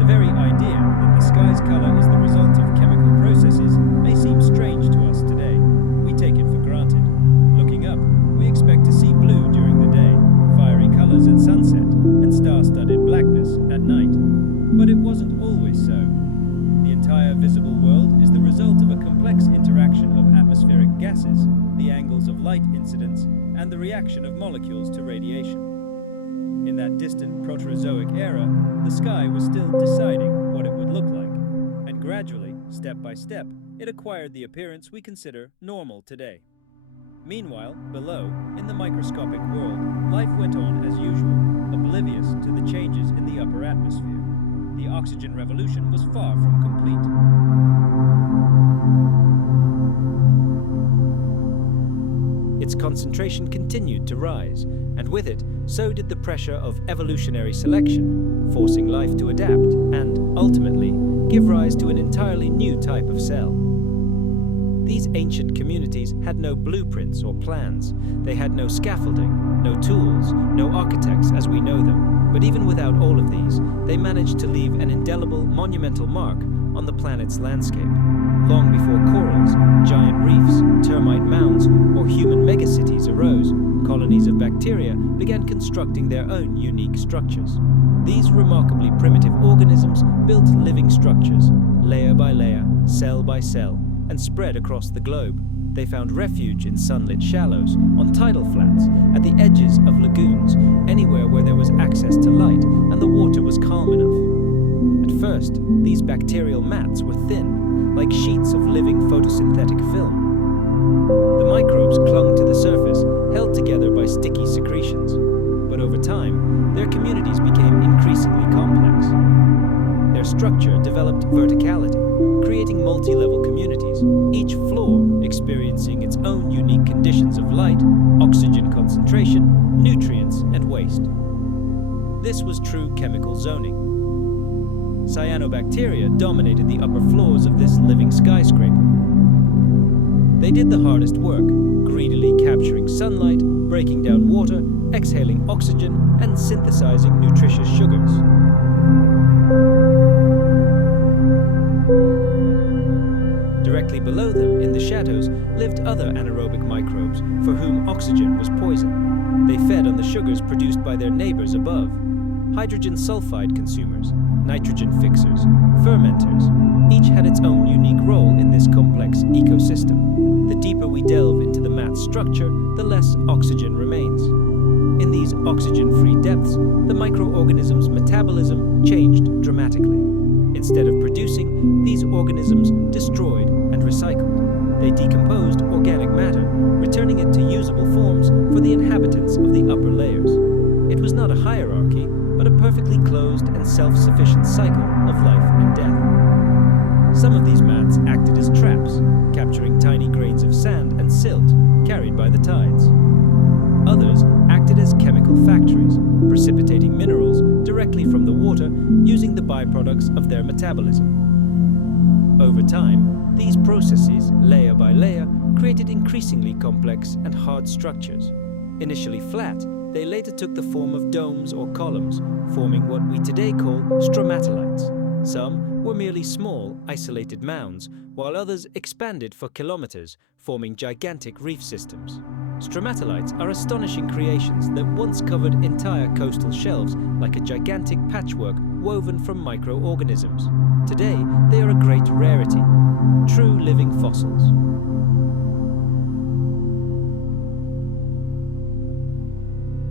The very idea that the sky's color is the result of chemical processes may seem strange to us today. We take it for granted. Looking up, we expect to see blue during the day, fiery colors at sunset, and star-studded blackness at night. But it wasn't always so. The entire visible world is the result of a complex interaction of atmospheric gases, the angles of light incidence, and the reaction of molecules to radiation. In that distant Proterozoic era, the sky was still deciding what it would look like, and gradually, step by step, it acquired the appearance we consider normal today. Meanwhile, below, in the microscopic world, life went on as usual, oblivious to the changes in the upper atmosphere. The oxygen revolution was far from complete. Its concentration continued to rise, and with it, so did the pressure of evolutionary selection, forcing life to adapt and, ultimately, give rise to an entirely new type of cell. These ancient communities had no blueprints or plans. They had no scaffolding, no tools, no architects as we know them. But even without all of these, they managed to leave an indelible, monumental mark on the planet's landscape. Long before corals, giant reefs, termite mounds, or human megacities arose, colonies of bacteria began constructing their own unique structures. These remarkably primitive organisms built living structures, layer by layer, cell by cell, and spread across the globe. They found refuge in sunlit shallows, on tidal flats, at the edges of lagoons, anywhere where there was access to light and the water was calm enough. At first, these bacterial mats were thin, like sheets of living photosynthetic film. The microbes clung to the surface, held together by sticky secretions. But over time, their communities became increasingly complex. Their structure developed verticality, creating multi-level communities, each floor experiencing its own unique conditions of light, oxygen concentration, nutrients, and waste. This was true chemical zoning. Cyanobacteria dominated the upper floors of this living skyscraper. They did the hardest work, greedily capturing sunlight, breaking down water, exhaling oxygen, and synthesizing nutritious sugars. Directly below them, in the shadows, lived other anaerobic microbes for whom oxygen was poison. They fed on the sugars produced by their neighbors above. Hydrogen sulfide consumers, nitrogen fixers, fermenters, each had its own unique role in this complex ecosystem. The deeper we delve into the mat's structure, the less oxygen remains. In these oxygen-free depths, the microorganism's metabolism changed dramatically. Instead of producing, these organisms destroyed and recycled. They decomposed organic matter, returning it to usable forms for the inhabitants of the upper layers. It was not a hierarchy, but a perfectly closed and self-sufficient cycle of life and death. Some of these mats acted as traps, capturing tiny grains of sand and silt carried by the tides. Others acted as chemical factories, precipitating minerals directly from the water using the byproducts of their metabolism. Over time, these processes, layer by layer, created increasingly complex and hard structures. Initially flat, they later took the form of domes or columns, forming what we today call stromatolites. Some were merely small, isolated mounds, while others expanded for kilometers, forming gigantic reef systems. Stromatolites are astonishing creations that once covered entire coastal shelves like a gigantic patchwork woven from microorganisms. Today, they are a great rarity, true living fossils.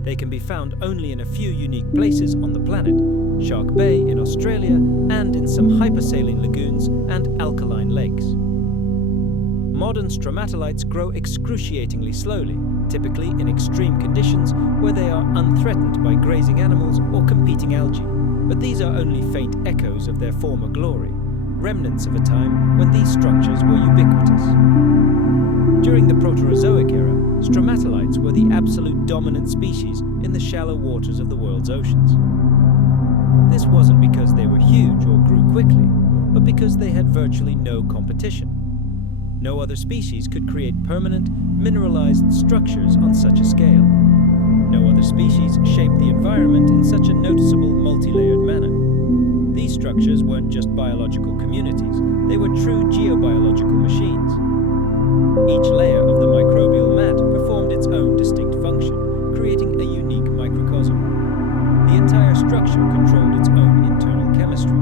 They can be found only in a few unique places on the planet, Shark Bay in Australia and in some hypersaline lagoons and alkaline lakes. Modern stromatolites grow excruciatingly slowly, typically in extreme conditions where they are unthreatened by grazing animals or competing algae. But these are only faint echoes of their former glory, remnants of a time when these structures were ubiquitous. During the Proterozoic era, stromatolites were the absolute dominant species in the shallow waters of the world's oceans. This wasn't because they were huge or grew quickly, but because they had virtually no competition. No other species could create permanent, mineralized structures on such a scale. No other species shaped the environment in such a noticeable, multi-layered manner. These structures weren't just biological communities, they were true geobiological machines. Each layer of the microbial mat performed its own distinct function, creating a unique microcosm. The entire structure controlled its own internal chemistry.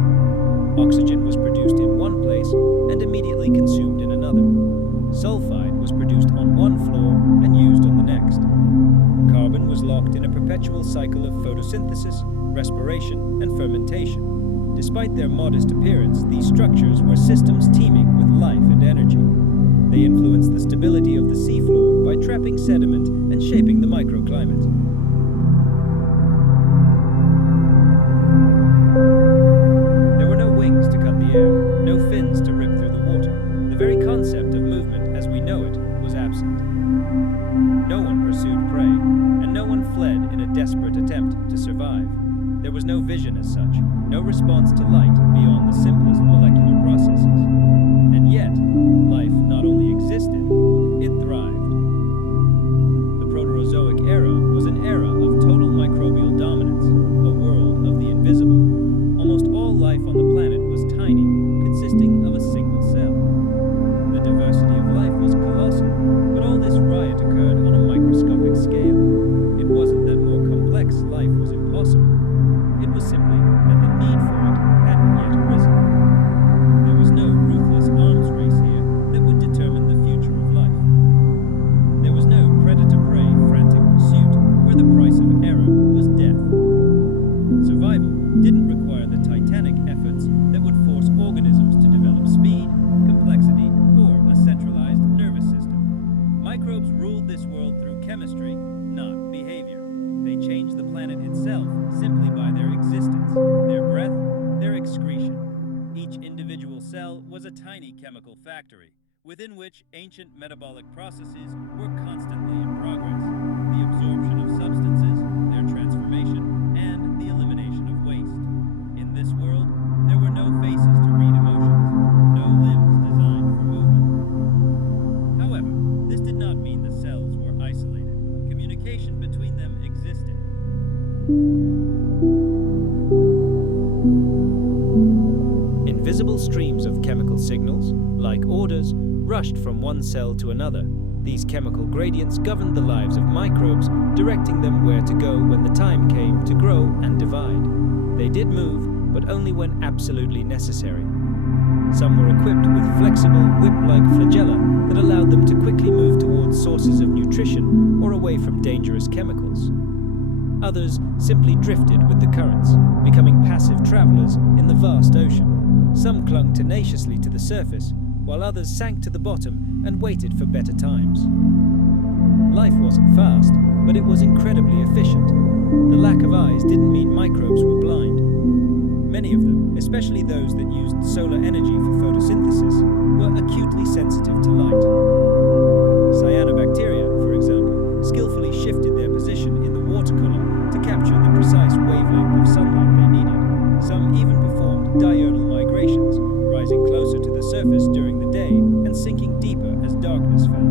Oxygen was produced in one place and immediately consumed in another. Sulfide was produced on one floor and used on the next. Carbon was locked in a perpetual cycle of photosynthesis, respiration, and fermentation. Despite their modest appearance, these structures were systems teeming with life and energy. They influenced the stability of the seafloor by trapping sediment and shaping the microclimate. There were no wings to cut the air, no fins to rip through the water. The very concept of movement as we know it was absent. No one pursued prey, and no one fled in a desperate attempt to survive. There was no vision as such, no response to light beyond the simplest molecular processes. And yet, life not only existed, it thrived. The Proterozoic era was an era of total microbial dominance, a world of the invisible. Almost all life on the planet was tiny, consisting of a single cell. The diversity of life was colossal, but all this riot occurred on a microscopic scale. was a tiny chemical factory, within which ancient metabolic processes were constantly in progress. The absorption of substances, their transformation, and the elimination of waste. In this world, there were no faces to read emotions, no limbs designed for movement. However, this did not mean the cells were isolated. Communication between them existed. Invisible streams of chemical signals, like orders, rushed from one cell to another. These chemical gradients governed the lives of microbes, directing them where to go when the time came to grow and divide. They did move, but only when absolutely necessary. Some were equipped with flexible, whip-like flagella that allowed them to quickly move towards sources of nutrition or away from dangerous chemicals. Others simply drifted with the currents, becoming passive travelers in the vast ocean. Some clung tenaciously to the surface, while others sank to the bottom and waited for better times. Life wasn't fast, but it was incredibly efficient. The lack of eyes didn't mean microbes were blind. Many of them, especially those that used solar energy for photosynthesis, were acutely sensitive to light. Cyanobacteria, for example, skillfully shifted their position in the water column to capture the precise wavelength of sunlight they needed. Some even performed diurnal migrations, rising closer to the surface during the day and sinking deeper as darkness fell.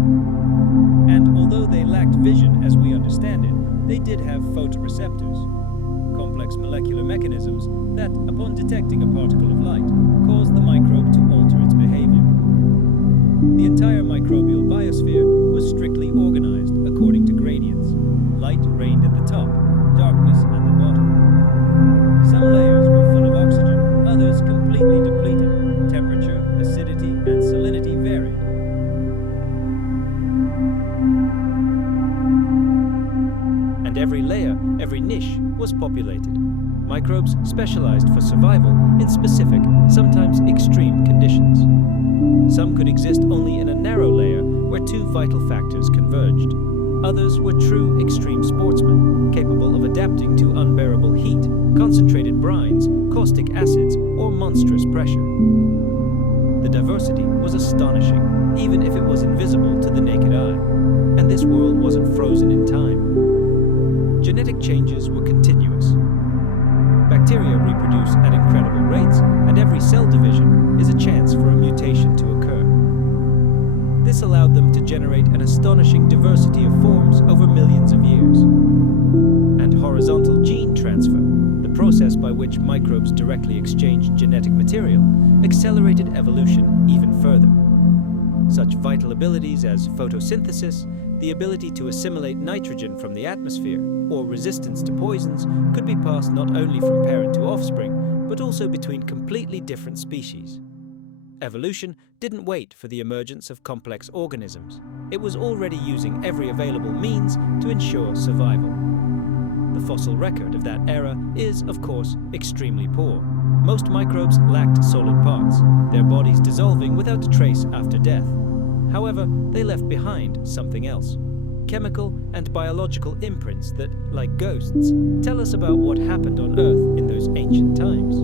And although they lacked vision as we understand it, they did have photoreceptors, complex molecular mechanisms that, upon detecting a particle of light, cause the microbe to alter its behavior. The entire microbial biosphere was strictly organized according to gradients. Light reigned at the top, darkness at the bottom. Some layers were full of oxygen, others completely depleted. Temperature, acidity, and salinity varied. And every layer, every niche, was populated. Microbes specialized for survival in specific, sometimes extreme conditions. Some could exist only in a narrow layer where two vital factors converged. Others were true extreme sportsmen, capable of adapting to unbearable heat, concentrated brines, caustic acids, or monstrous pressure. The diversity was astonishing, even if it was invisible to the naked eye. And this world wasn't frozen in time. Genetic changes were continuous. Bacteria reproduce at incredible rates, and every cell division is a chance for a mutation to occur. This allowed them to generate an astonishing diversity of forms over millions of years. And horizontal gene transfer, the process by which microbes directly exchange genetic material, accelerated evolution even further. Such vital abilities as photosynthesis, the ability to assimilate nitrogen from the atmosphere, or resistance to poisons could be passed not only from parent to offspring, but also between completely different species. Evolution didn't wait for the emergence of complex organisms. It was already using every available means to ensure survival. The fossil record of that era is, of course, extremely poor. Most microbes lacked solid parts, their bodies dissolving without a trace after death. However, they left behind something else. Chemical and biological imprints that, like ghosts, tell us about what happened on Earth in those ancient times.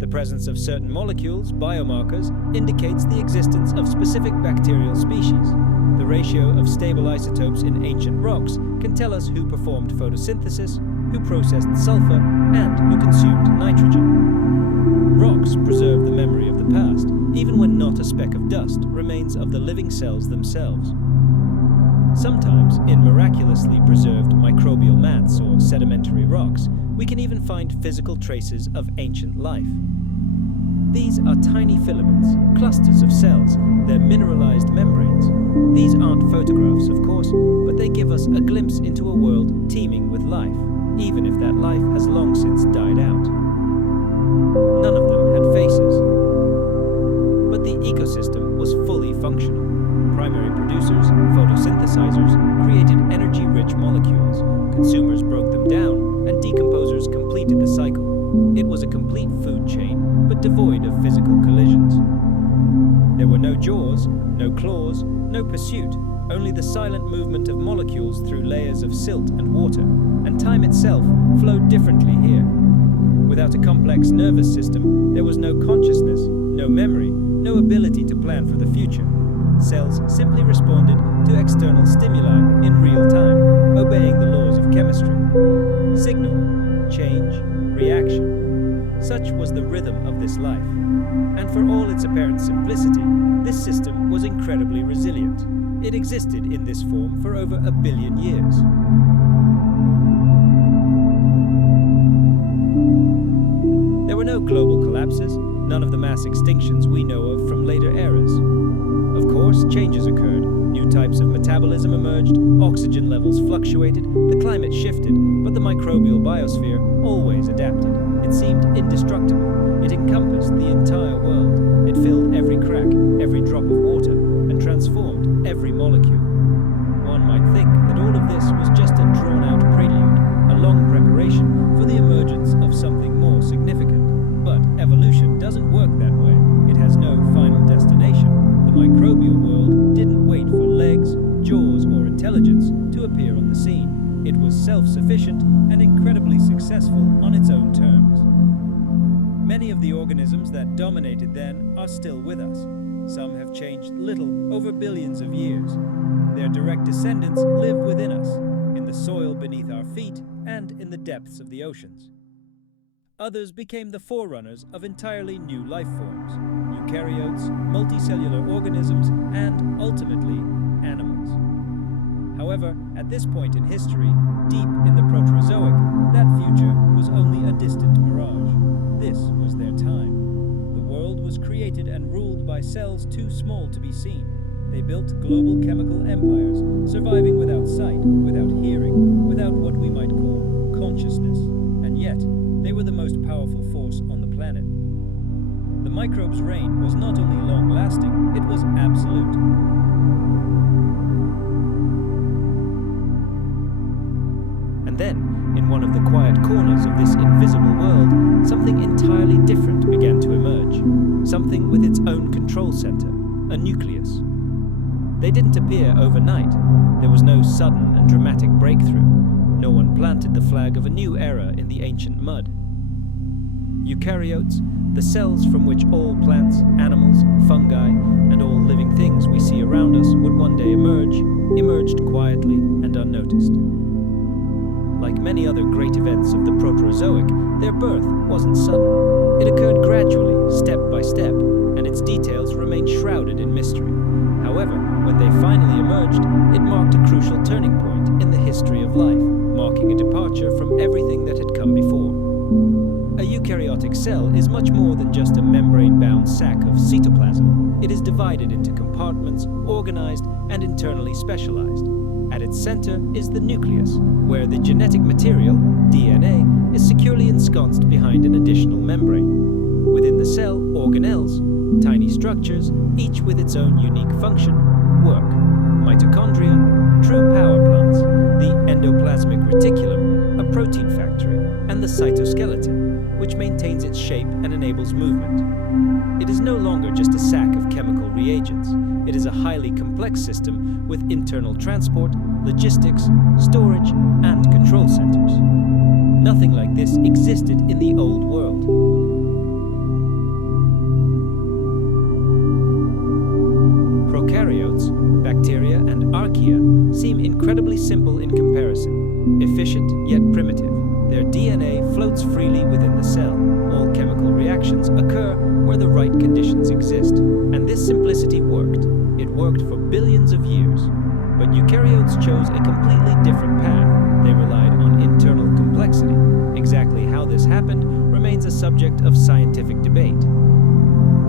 The presence of certain molecules, biomarkers, indicates the existence of specific bacterial species. The ratio of stable isotopes in ancient rocks can tell us who performed photosynthesis, who processed sulfur, and who consumed nitrogen. Rocks preserve the memory of the past, even when not a speck of dust remains of the living cells themselves. Sometimes, in miraculously preserved microbial mats or sedimentary rocks, we can even find physical traces of ancient life. These are tiny filaments, clusters of cells, they're mineralized membranes. These aren't photographs, of course, but they give us a glimpse into a world teeming with life, even if that life has long since died out. None of them had faces. But the ecosystem was fully functional. Primary producers, photosynthesizers, created energy-rich molecules. Consumers broke them down, and decomposers completed the cycle. It was a complete food chain, but devoid of physical collisions. There were no jaws, no claws, no pursuit, only the silent movement of molecules through layers of silt and water, and time itself flowed differently here. Without a complex nervous system, there was no consciousness, no memory, no ability to plan for the future. Cells simply responded to external stimuli in real time, obeying the laws of chemistry. Signal, change, reaction. Such was the rhythm of this life. And for all its apparent simplicity, this system was incredibly resilient. It existed in this form for over 1 billion years. There were no global collapses, none of the mass extinctions we know of from later eras. Of course, changes occurred. New types of metabolism emerged, oxygen levels fluctuated, the climate shifted, but the microbial biosphere always adapted. It seemed indestructible. It encompassed the entire world. It filled every crack, every drop of water, and transformed every molecule. One might think that all of this was just a drawn-out prelude, a long preparation for the emergence of something more significant. But evolution doesn't work that way. It has no final destination. The microbial world didn't wait for legs, jaws, or intelligence to appear on the scene. It was self-sufficient and incredibly successful on its own terms. Many of the organisms that dominated then are still with us. Some have changed little over billions of years. Their direct descendants live within us, in the soil beneath our feet and in the depths of the oceans. Others became the forerunners of entirely new life forms, eukaryotes, multicellular organisms, and, ultimately, animals. However, at this point in history, deep in the Proterozoic, that future was only a distant mirage. This was their time. The world was created and ruled by cells too small to be seen. They built global chemical empires, surviving without sight, without hearing, without what we might call consciousness. And yet, they were the most powerful force on the planet. The microbe's reign was not only long-lasting, it was absolute. And then, in one of the quiet corners of this invisible world, something entirely different began to emerge. Something with its own control center, a nucleus. They didn't appear overnight. There was no sudden and dramatic breakthrough. No one planted the flag of a new era in the ancient mud. Eukaryotes, the cells from which all plants, animals, fungi, and all living things we see around us would one day emerge, emerged quietly and unnoticed. Like many other great events of the Proterozoic, their birth wasn't sudden. It occurred gradually, step by step, and its details remain shrouded in mystery. However, when they finally emerged, it marked a crucial turning point in the history of life, marking a departure from everything that had come before. A eukaryotic cell is much more than just a membrane-bound sac of cytoplasm. It is divided into compartments, organized, and internally specialized. At its center is the nucleus, where the genetic material, DNA, is securely ensconced behind an additional membrane. Within the cell, organelles, tiny structures, each with its own unique function, work. Mitochondria, true power plants, the endoplasmic reticulum, a protein factory, and the cytoskeleton, which maintains its shape and enables movement. It is no longer just a sack of chemical reagents. It is a highly complex system with internal transport, logistics, storage, and control centers. Nothing like this existed in the old world. Prokaryotes, bacteria, and archaea seem incredibly simple in comparison, efficient yet primitive. Their DNA floats freely within the cell. All chemical reactions occur where the right conditions exist. And this simplicity worked. It worked for billions of years. But eukaryotes chose a completely different path. They relied on internal complexity. Exactly how this happened remains a subject of scientific debate.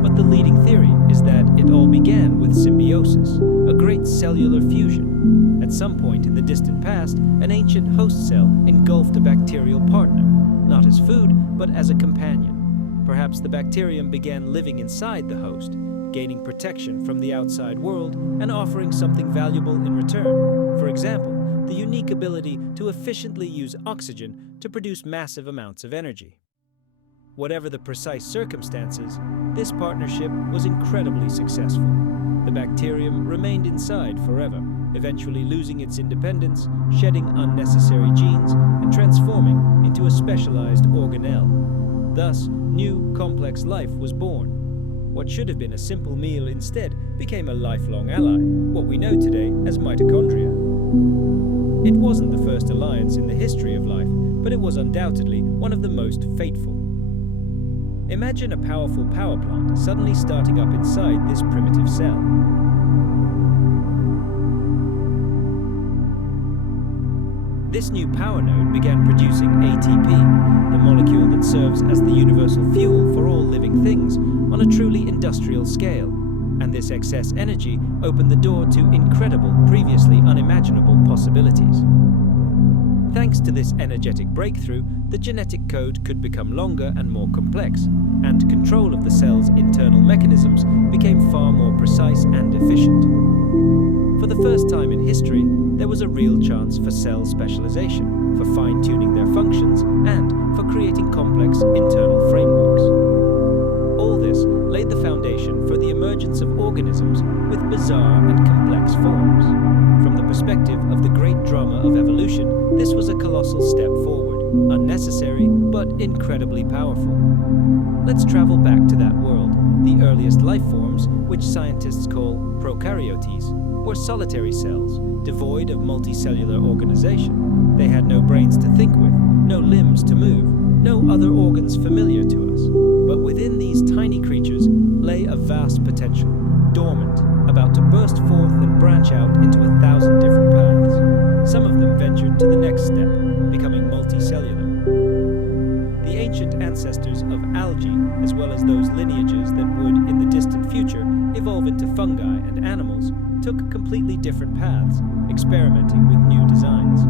But the leading theory is that it all began with symbiosis, a great cellular fusion. At some point in the distant past, an ancient host cell engulfed a bacterial partner, not as food, but as a companion. Perhaps the bacterium began living inside the host, gaining protection from the outside world and offering something valuable in return. For example, the unique ability to efficiently use oxygen to produce massive amounts of energy. Whatever the precise circumstances, this partnership was incredibly successful. The bacterium remained inside forever, eventually losing its independence, shedding unnecessary genes, and transforming into a specialized organelle. Thus, new, complex life was born. What should have been a simple meal instead became a lifelong ally, what we know today as mitochondria. It wasn't the first alliance in the history of life, but it was undoubtedly one of the most fateful. Imagine a powerful power plant suddenly starting up inside this primitive cell. This new power node began producing ATP, the molecule that serves as the universal fuel for all living things on a truly industrial scale, and this excess energy opened the door to incredible, previously unimaginable possibilities. Thanks to this energetic breakthrough, the genetic code could become longer and more complex, and control of the cell's internal mechanisms became far more precise and efficient. For the first time in history, there was a real chance for cell specialization, for fine-tuning their functions, and for creating complex internal frameworks. All this laid the foundation for the emergence of organisms with bizarre and complex forms. From the perspective of the great drama of evolution, this was a colossal step forward, unnecessary but incredibly powerful. Let's travel back to that world. The earliest life forms, which scientists call prokaryotes, were solitary cells, devoid of multicellular organization. They had no brains to think with, no limbs to move, no other organs familiar to us. But within these tiny creatures lay a vast potential, dormant, about to burst forth and branch out into 1,000 different paths. Some of them ventured to the next step, becoming multicellular. The ancient ancestors of algae, as well as those lineages that would, in the distant future, evolve into fungi and animals, took completely different paths, experimenting with new designs.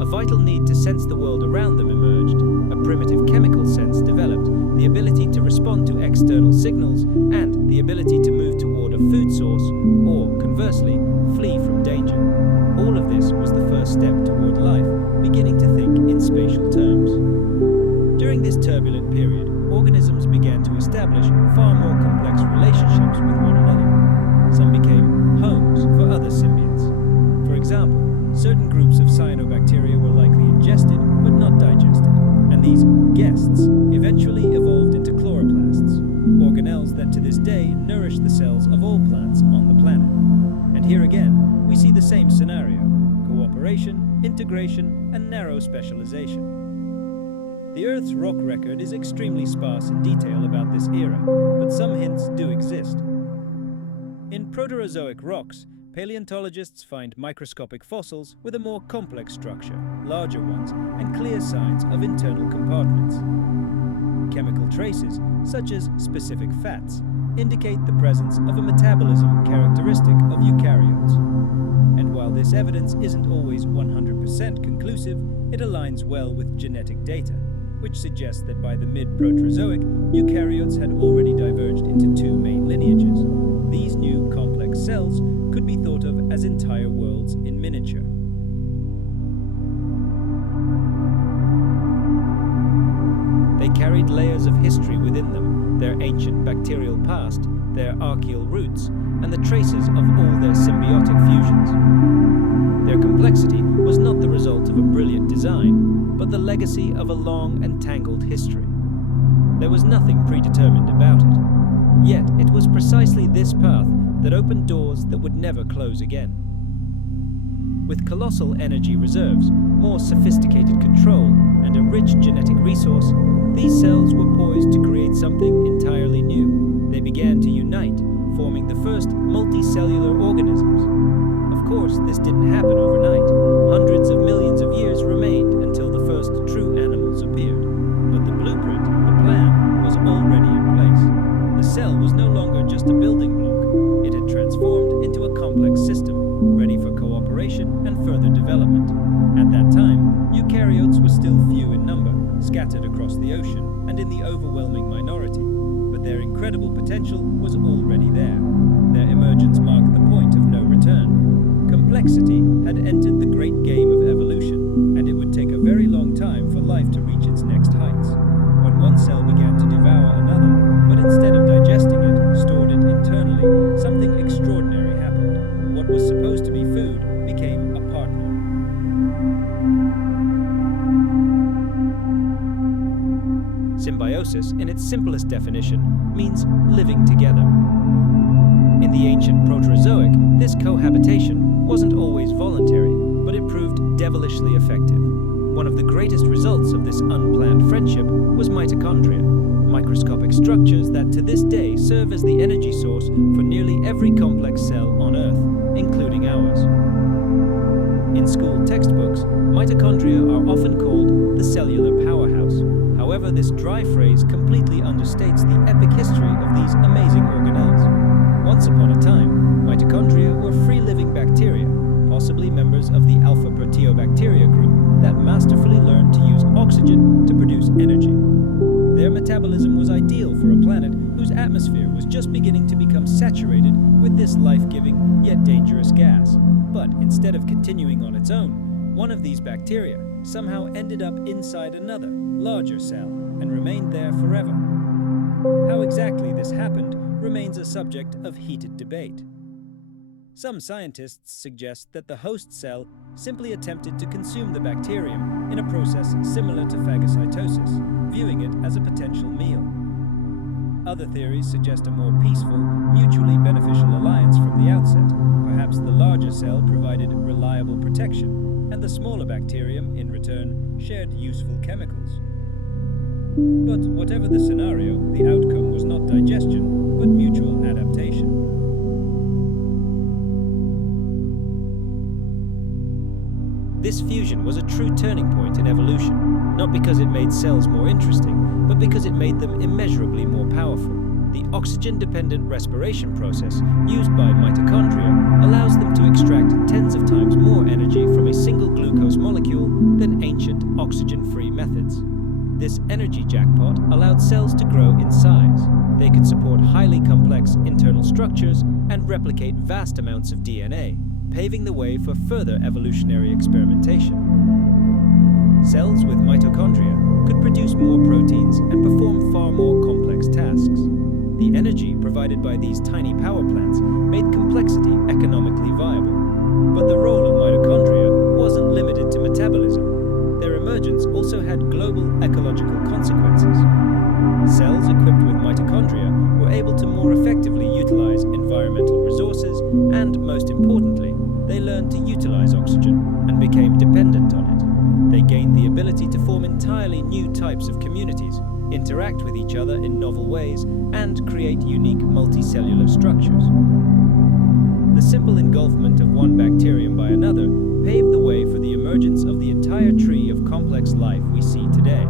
A vital need to sense the world around them emerged. A primitive chemical sense developed, the ability to respond to external signals, and the ability to move toward a food source, or, conversely, flee from danger. All of this was the first step toward life, beginning to think in spatial terms. During this turbulent period, organisms began to establish far more complex relationships with one another. Some became homes for other symbionts. For example, certain groups of cyanobacteria were likely ingested but not digested, and these guests eventually evolved into chloroplasts, organelles that to this day nourish the cells of all plants on the planet. And here again, we see the same scenario: cooperation, integration, and narrow specialization. The Earth's rock record is extremely sparse in detail about this era, but some hints do exist. In Proterozoic rocks, paleontologists find microscopic fossils with a more complex structure, larger ones, and clear signs of internal compartments. Chemical traces, such as specific fats, indicate the presence of a metabolism characteristic of eukaryotes. And while this evidence isn't always 100% conclusive, it aligns well with genetic data, which suggests that by the mid-Proterozoic, eukaryotes had already diverged into two main lineages. These new complex cells could be thought of as entire worlds in miniature. They carried layers of history within them, their ancient bacterial past, their archaeal roots, and the traces of all their symbiotic fusions. Their complexity was not the result of a brilliant design, but the legacy of a long and tangled history. There was nothing predetermined about it. Yet it was precisely this path that opened doors that would never close again. With colossal energy reserves, more sophisticated control, and a rich genetic resource, these cells were poised to create something entirely new. They began to unite, forming the first multicellular organisms. Of course, this didn't happen overnight. Hundreds of millions of years remained until the first true animals appeared. But the blueprint, the plan, was already in place. The cell was no longer just a building block. It had transformed into a complex system, ready for cooperation and further development. At that time, eukaryotes were still few in number, scattered across the ocean and in the overwhelming minority. But their incredible potential was already there. Their emergence marked the point of no return. Complexity had entered the great game of evolution, and it would take a very long time for life to reach its next heights. When one cell began to devour another, but instead of digesting it, stored it internally, something extraordinary happened. What was supposed to be food became a partner. symbiosis, in its simplest definition, means living together. In the ancient Proterozoic, this cohabitation wasn't always voluntary, but it proved devilishly effective. One of the greatest results of this unplanned friendship was mitochondria, microscopic structures that to this day serve as the energy source for nearly every complex cell on Earth, including ours. In school textbooks, mitochondria are often called the cellular powerhouse. However, this dry phrase completely understates the epic history of these amazing organelles. Once upon a time, mitochondria were free-living bacteria, possibly members of the alpha proteobacteria group that masterfully learned to use oxygen to produce energy. Their metabolism was ideal for a planet whose atmosphere was just beginning to become saturated with this life-giving yet dangerous gas. But instead of continuing on its own, one of these bacteria somehow ended up inside another, larger cell and remained there forever. How exactly this happened remains a subject of heated debate. Some scientists suggest that the host cell simply attempted to consume the bacterium in a process similar to phagocytosis, viewing it as a potential meal. Other theories suggest a more peaceful, mutually beneficial alliance from the outset. Perhaps the larger cell provided reliable protection, and the smaller bacterium, in return, shared useful chemicals. But whatever the scenario, the outcome was not digestion, but mutual adaptation. This fusion was a true turning point in evolution, not because it made cells more interesting, but because it made them immeasurably more powerful. The oxygen-dependent respiration process used by mitochondria allows them to extract tens of times more energy from a single glucose molecule than ancient oxygen-free methods. This energy jackpot allowed cells to grow in size. They could support highly complex internal structures and replicate vast amounts of DNA, paving the way for further evolutionary experimentation. Cells with mitochondria could produce more proteins and perform far more complex tasks. The energy provided by these tiny power plants made complexity economically viable. But the role of mitochondria wasn't limited to metabolism. Their emergence also had global ecological consequences. Cells equipped with mitochondria were able to more effectively utilize environmental resources and, most importantly, they learned to utilize oxygen and became dependent on it. They gained the ability to form entirely new types of communities, interact with each other in novel ways, and create unique multicellular structures. The simple engulfment of one bacterium by another paved the way for the emergence of the entire tree of complex life we see today.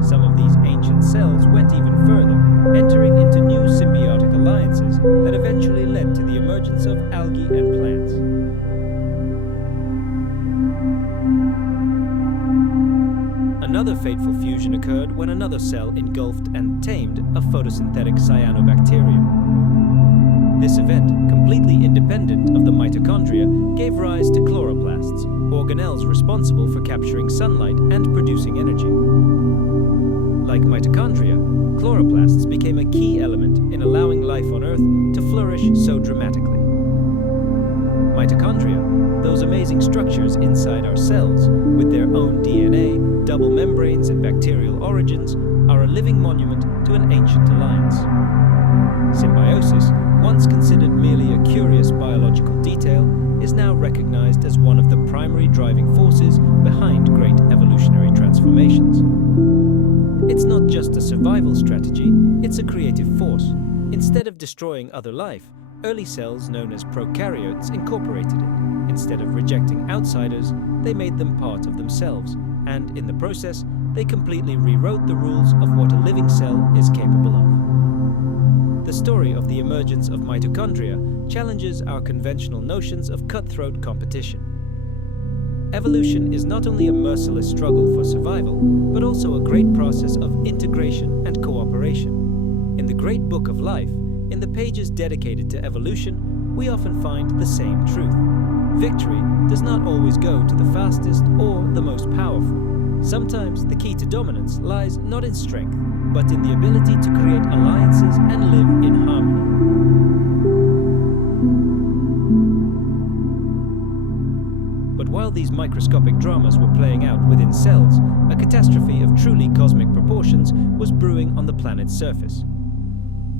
Some of these ancient cells went even further, entering into new symbiotic alliances that eventually led to the emergence of algae and plants. Another fateful fusion occurred when another cell engulfed and tamed a photosynthetic cyanobacterium. This event, completely independent of the mitochondria, gave rise to chloroplasts, organelles responsible for capturing sunlight and producing energy. Like mitochondria, chloroplasts became a key element in allowing life on Earth to flourish so dramatically. Mitochondria, those amazing structures inside our cells, with their own DNA, double membranes and bacterial origins, are a living monument to an ancient alliance. Symbiosis, once considered merely a curious biological detail, is now recognized as one of the primary driving forces behind great evolutionary transformations. It's not just a survival strategy, it's a creative force. Instead of destroying other life, early cells known as prokaryotes incorporated it. Instead of rejecting outsiders, they made them part of themselves, and in the process, they completely rewrote the rules of what a living cell is capable of. The story of the emergence of mitochondria challenges our conventional notions of cutthroat competition. Evolution is not only a merciless struggle for survival, but also a great process of integration and cooperation. In the great book of life, in the pages dedicated to evolution, we often find the same truth. Victory does not always go to the fastest or the most powerful. Sometimes the key to dominance lies not in strength, but in the ability to create alliances and live in harmony. But while while these microscopic dramas were playing out within cells, a catastrophe of truly cosmic proportions was brewing on the planet's surface.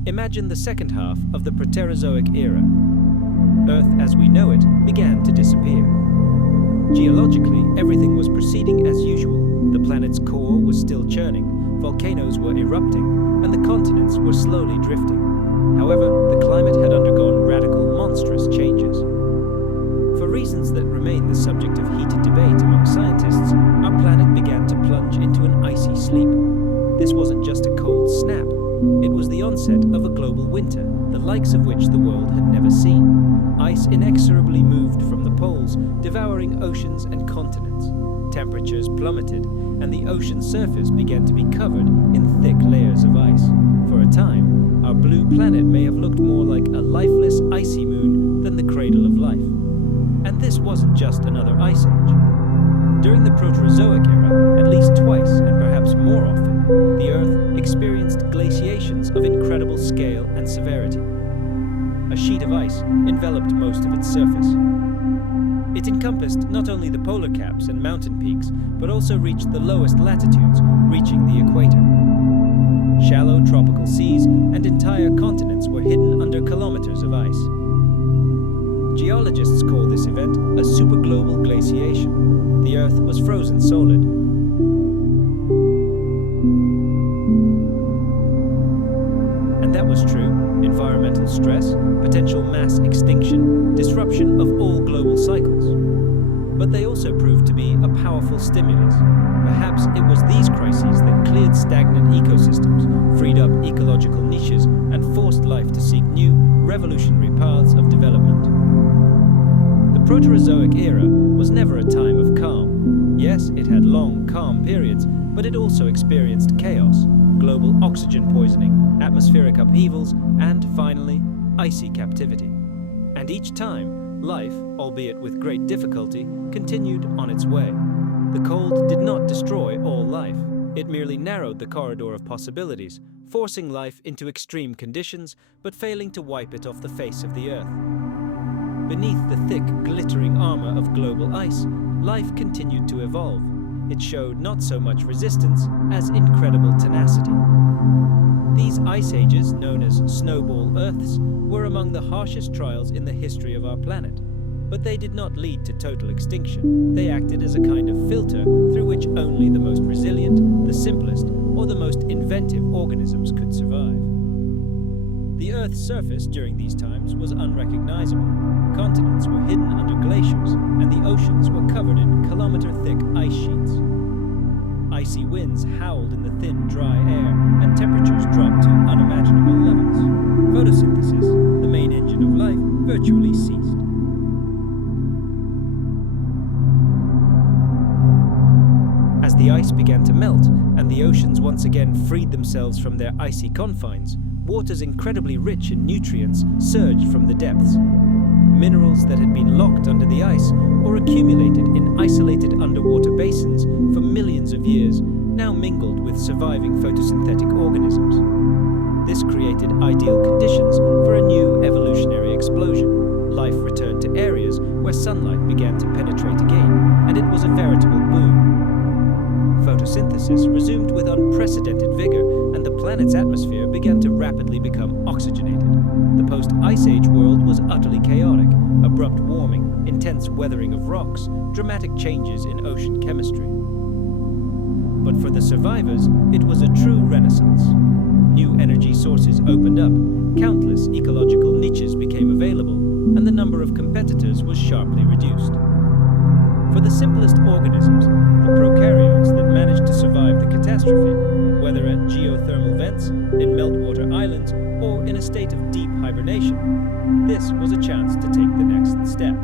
Imagine the second half of the Proterozoic era. Earth as we know it began to disappear. Geologically, everything was proceeding as usual. The planet's core was still churning, volcanoes were erupting, and the continents were slowly drifting. However, the climate had undergone radical, monstrous changes. For reasons that remain the subject of heated debate among scientists, our planet began to plunge into an icy sleep. This wasn't just a cold snap. It was the onset of a global winter, the likes of which the world had never seen. Ice inexorably moved from the poles, devouring oceans and continents. Temperatures plummeted, and the ocean surface began to be covered in thick layers of ice. For a time, our blue planet may have looked more like a lifeless, icy moon than the cradle of life. And this wasn't just another ice age. During the Proterozoic era, at least twice, and perhaps more often, the Earth experienced glaciations of incredible scale and severity. A sheet of ice enveloped most of its surface. It encompassed not only the polar caps and mountain peaks, but also reached the lowest latitudes, reaching the equator. Shallow tropical seas and entire continents were hidden under kilometers of ice. Geologists call this event a superglobal glaciation. The Earth was frozen solid. And that was true. Environmental stress, potential mass extinction, disruption of all global cycles. But they also proved to be a powerful stimulus. Perhaps it was these crises that cleared stagnant ecosystems, freed up ecological niches, and forced life to seek new, revolutionary paths of development. The Proterozoic era was never a time of calm. Yes, it had long, calm periods, but it also experienced chaos, global oxygen poisoning, atmospheric upheavals, and finally, icy captivity. And each time, life, albeit with great difficulty, continued on its way. The cold did not destroy all life. It merely narrowed the corridor of possibilities, forcing life into extreme conditions, but failing to wipe it off the face of the Earth. Beneath the thick, glittering armor of global ice, life continued to evolve. It showed not so much resistance as incredible tenacity. These ice ages, known as Snowball Earths, were among the harshest trials in the history of our planet. But they did not lead to total extinction. They acted as a kind of filter through which only the most resilient, the simplest, or the most inventive organisms could survive. The Earth's surface during these times was unrecognizable. Continents were hidden under glaciers, and the oceans were covered in kilometer-thick ice sheets. Icy winds howled in the thin, dry air, and temperatures dropped to unimaginable levels. Photosynthesis, the main engine of life, virtually ceased. As the ice began to melt, and the oceans once again freed themselves from their icy confines, waters incredibly rich in nutrients surged from the depths. Minerals that had been locked under the ice or accumulated in isolated underwater basins for millions of years now mingled with surviving photosynthetic organisms. This created ideal conditions for a new evolutionary explosion. Life returned to areas where sunlight began to penetrate again, and it was a veritable boom. Photosynthesis resumed with unprecedented vigor, and the planet's atmosphere began to rapidly become oxygenated. The post-Ice Age world was utterly chaotic: abrupt warming, intense weathering of rocks, dramatic changes in ocean chemistry. But for the survivors, it was a true renaissance. New energy sources opened up, countless ecological niches became available, and the number of competitors was sharply reduced. For the simplest organisms, the prokaryotes that managed to survive the catastrophe, whether at geothermal vents, in meltwater islands, or in a state of deep hibernation, this was a chance to take the next step.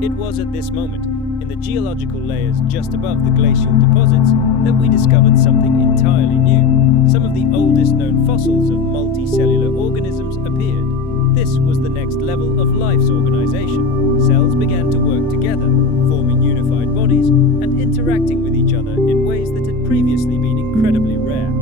It was at this moment, in the geological layers just above the glacial deposits, that we discovered something entirely new. Some of the oldest known fossils of multicellular organisms appeared. This was the next level of life's organization. Cells began to work together, forming unified bodies and interacting with each other in ways that had previously been incredibly rare.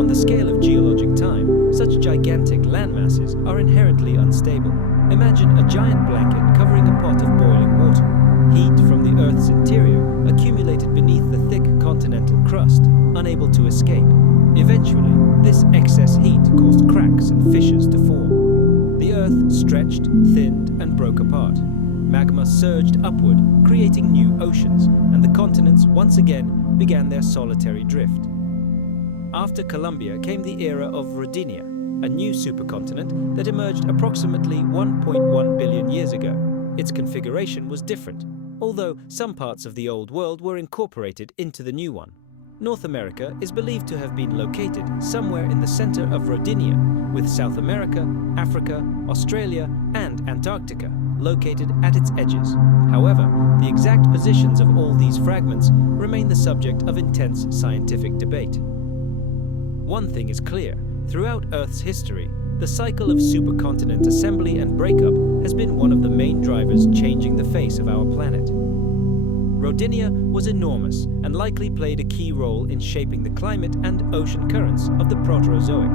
On the scale of geologic time, such gigantic land landmasses are inherently unstable. Imagine a giant blanket covering a pot of boiling water. Heat from the Earth's interior accumulated beneath the thick continental crust, unable to escape. Eventually, this excess heat caused cracks and fissures to form. The Earth stretched, thinned, and broke apart. Magma surged upward, creating new oceans, and the continents once again began their solitary drift. After Columbia came the era of Rodinia, a new supercontinent that emerged approximately 1.1 billion years ago. Its configuration was different, although some parts of the Old World were incorporated into the new one. North America is believed to have been located somewhere in the center of Rodinia, with South America, Africa, Australia, and Antarctica located at its edges. However, the exact positions of all these fragments remain the subject of intense scientific debate. One thing is clear: throughout Earth's history, the cycle of supercontinent assembly and breakup has been one of the main drivers changing the face of our planet. Rodinia was enormous and likely played a key role in shaping the climate and ocean currents of the Proterozoic.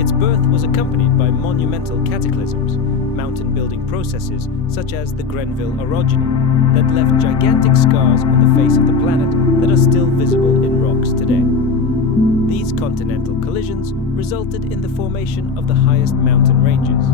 Its birth was accompanied by monumental cataclysms, mountain-building processes such as the Grenville orogeny, that left gigantic scars on the face of the planet that are still visible in rocks today. These continental collisions resulted in the formation of the highest mountain ranges.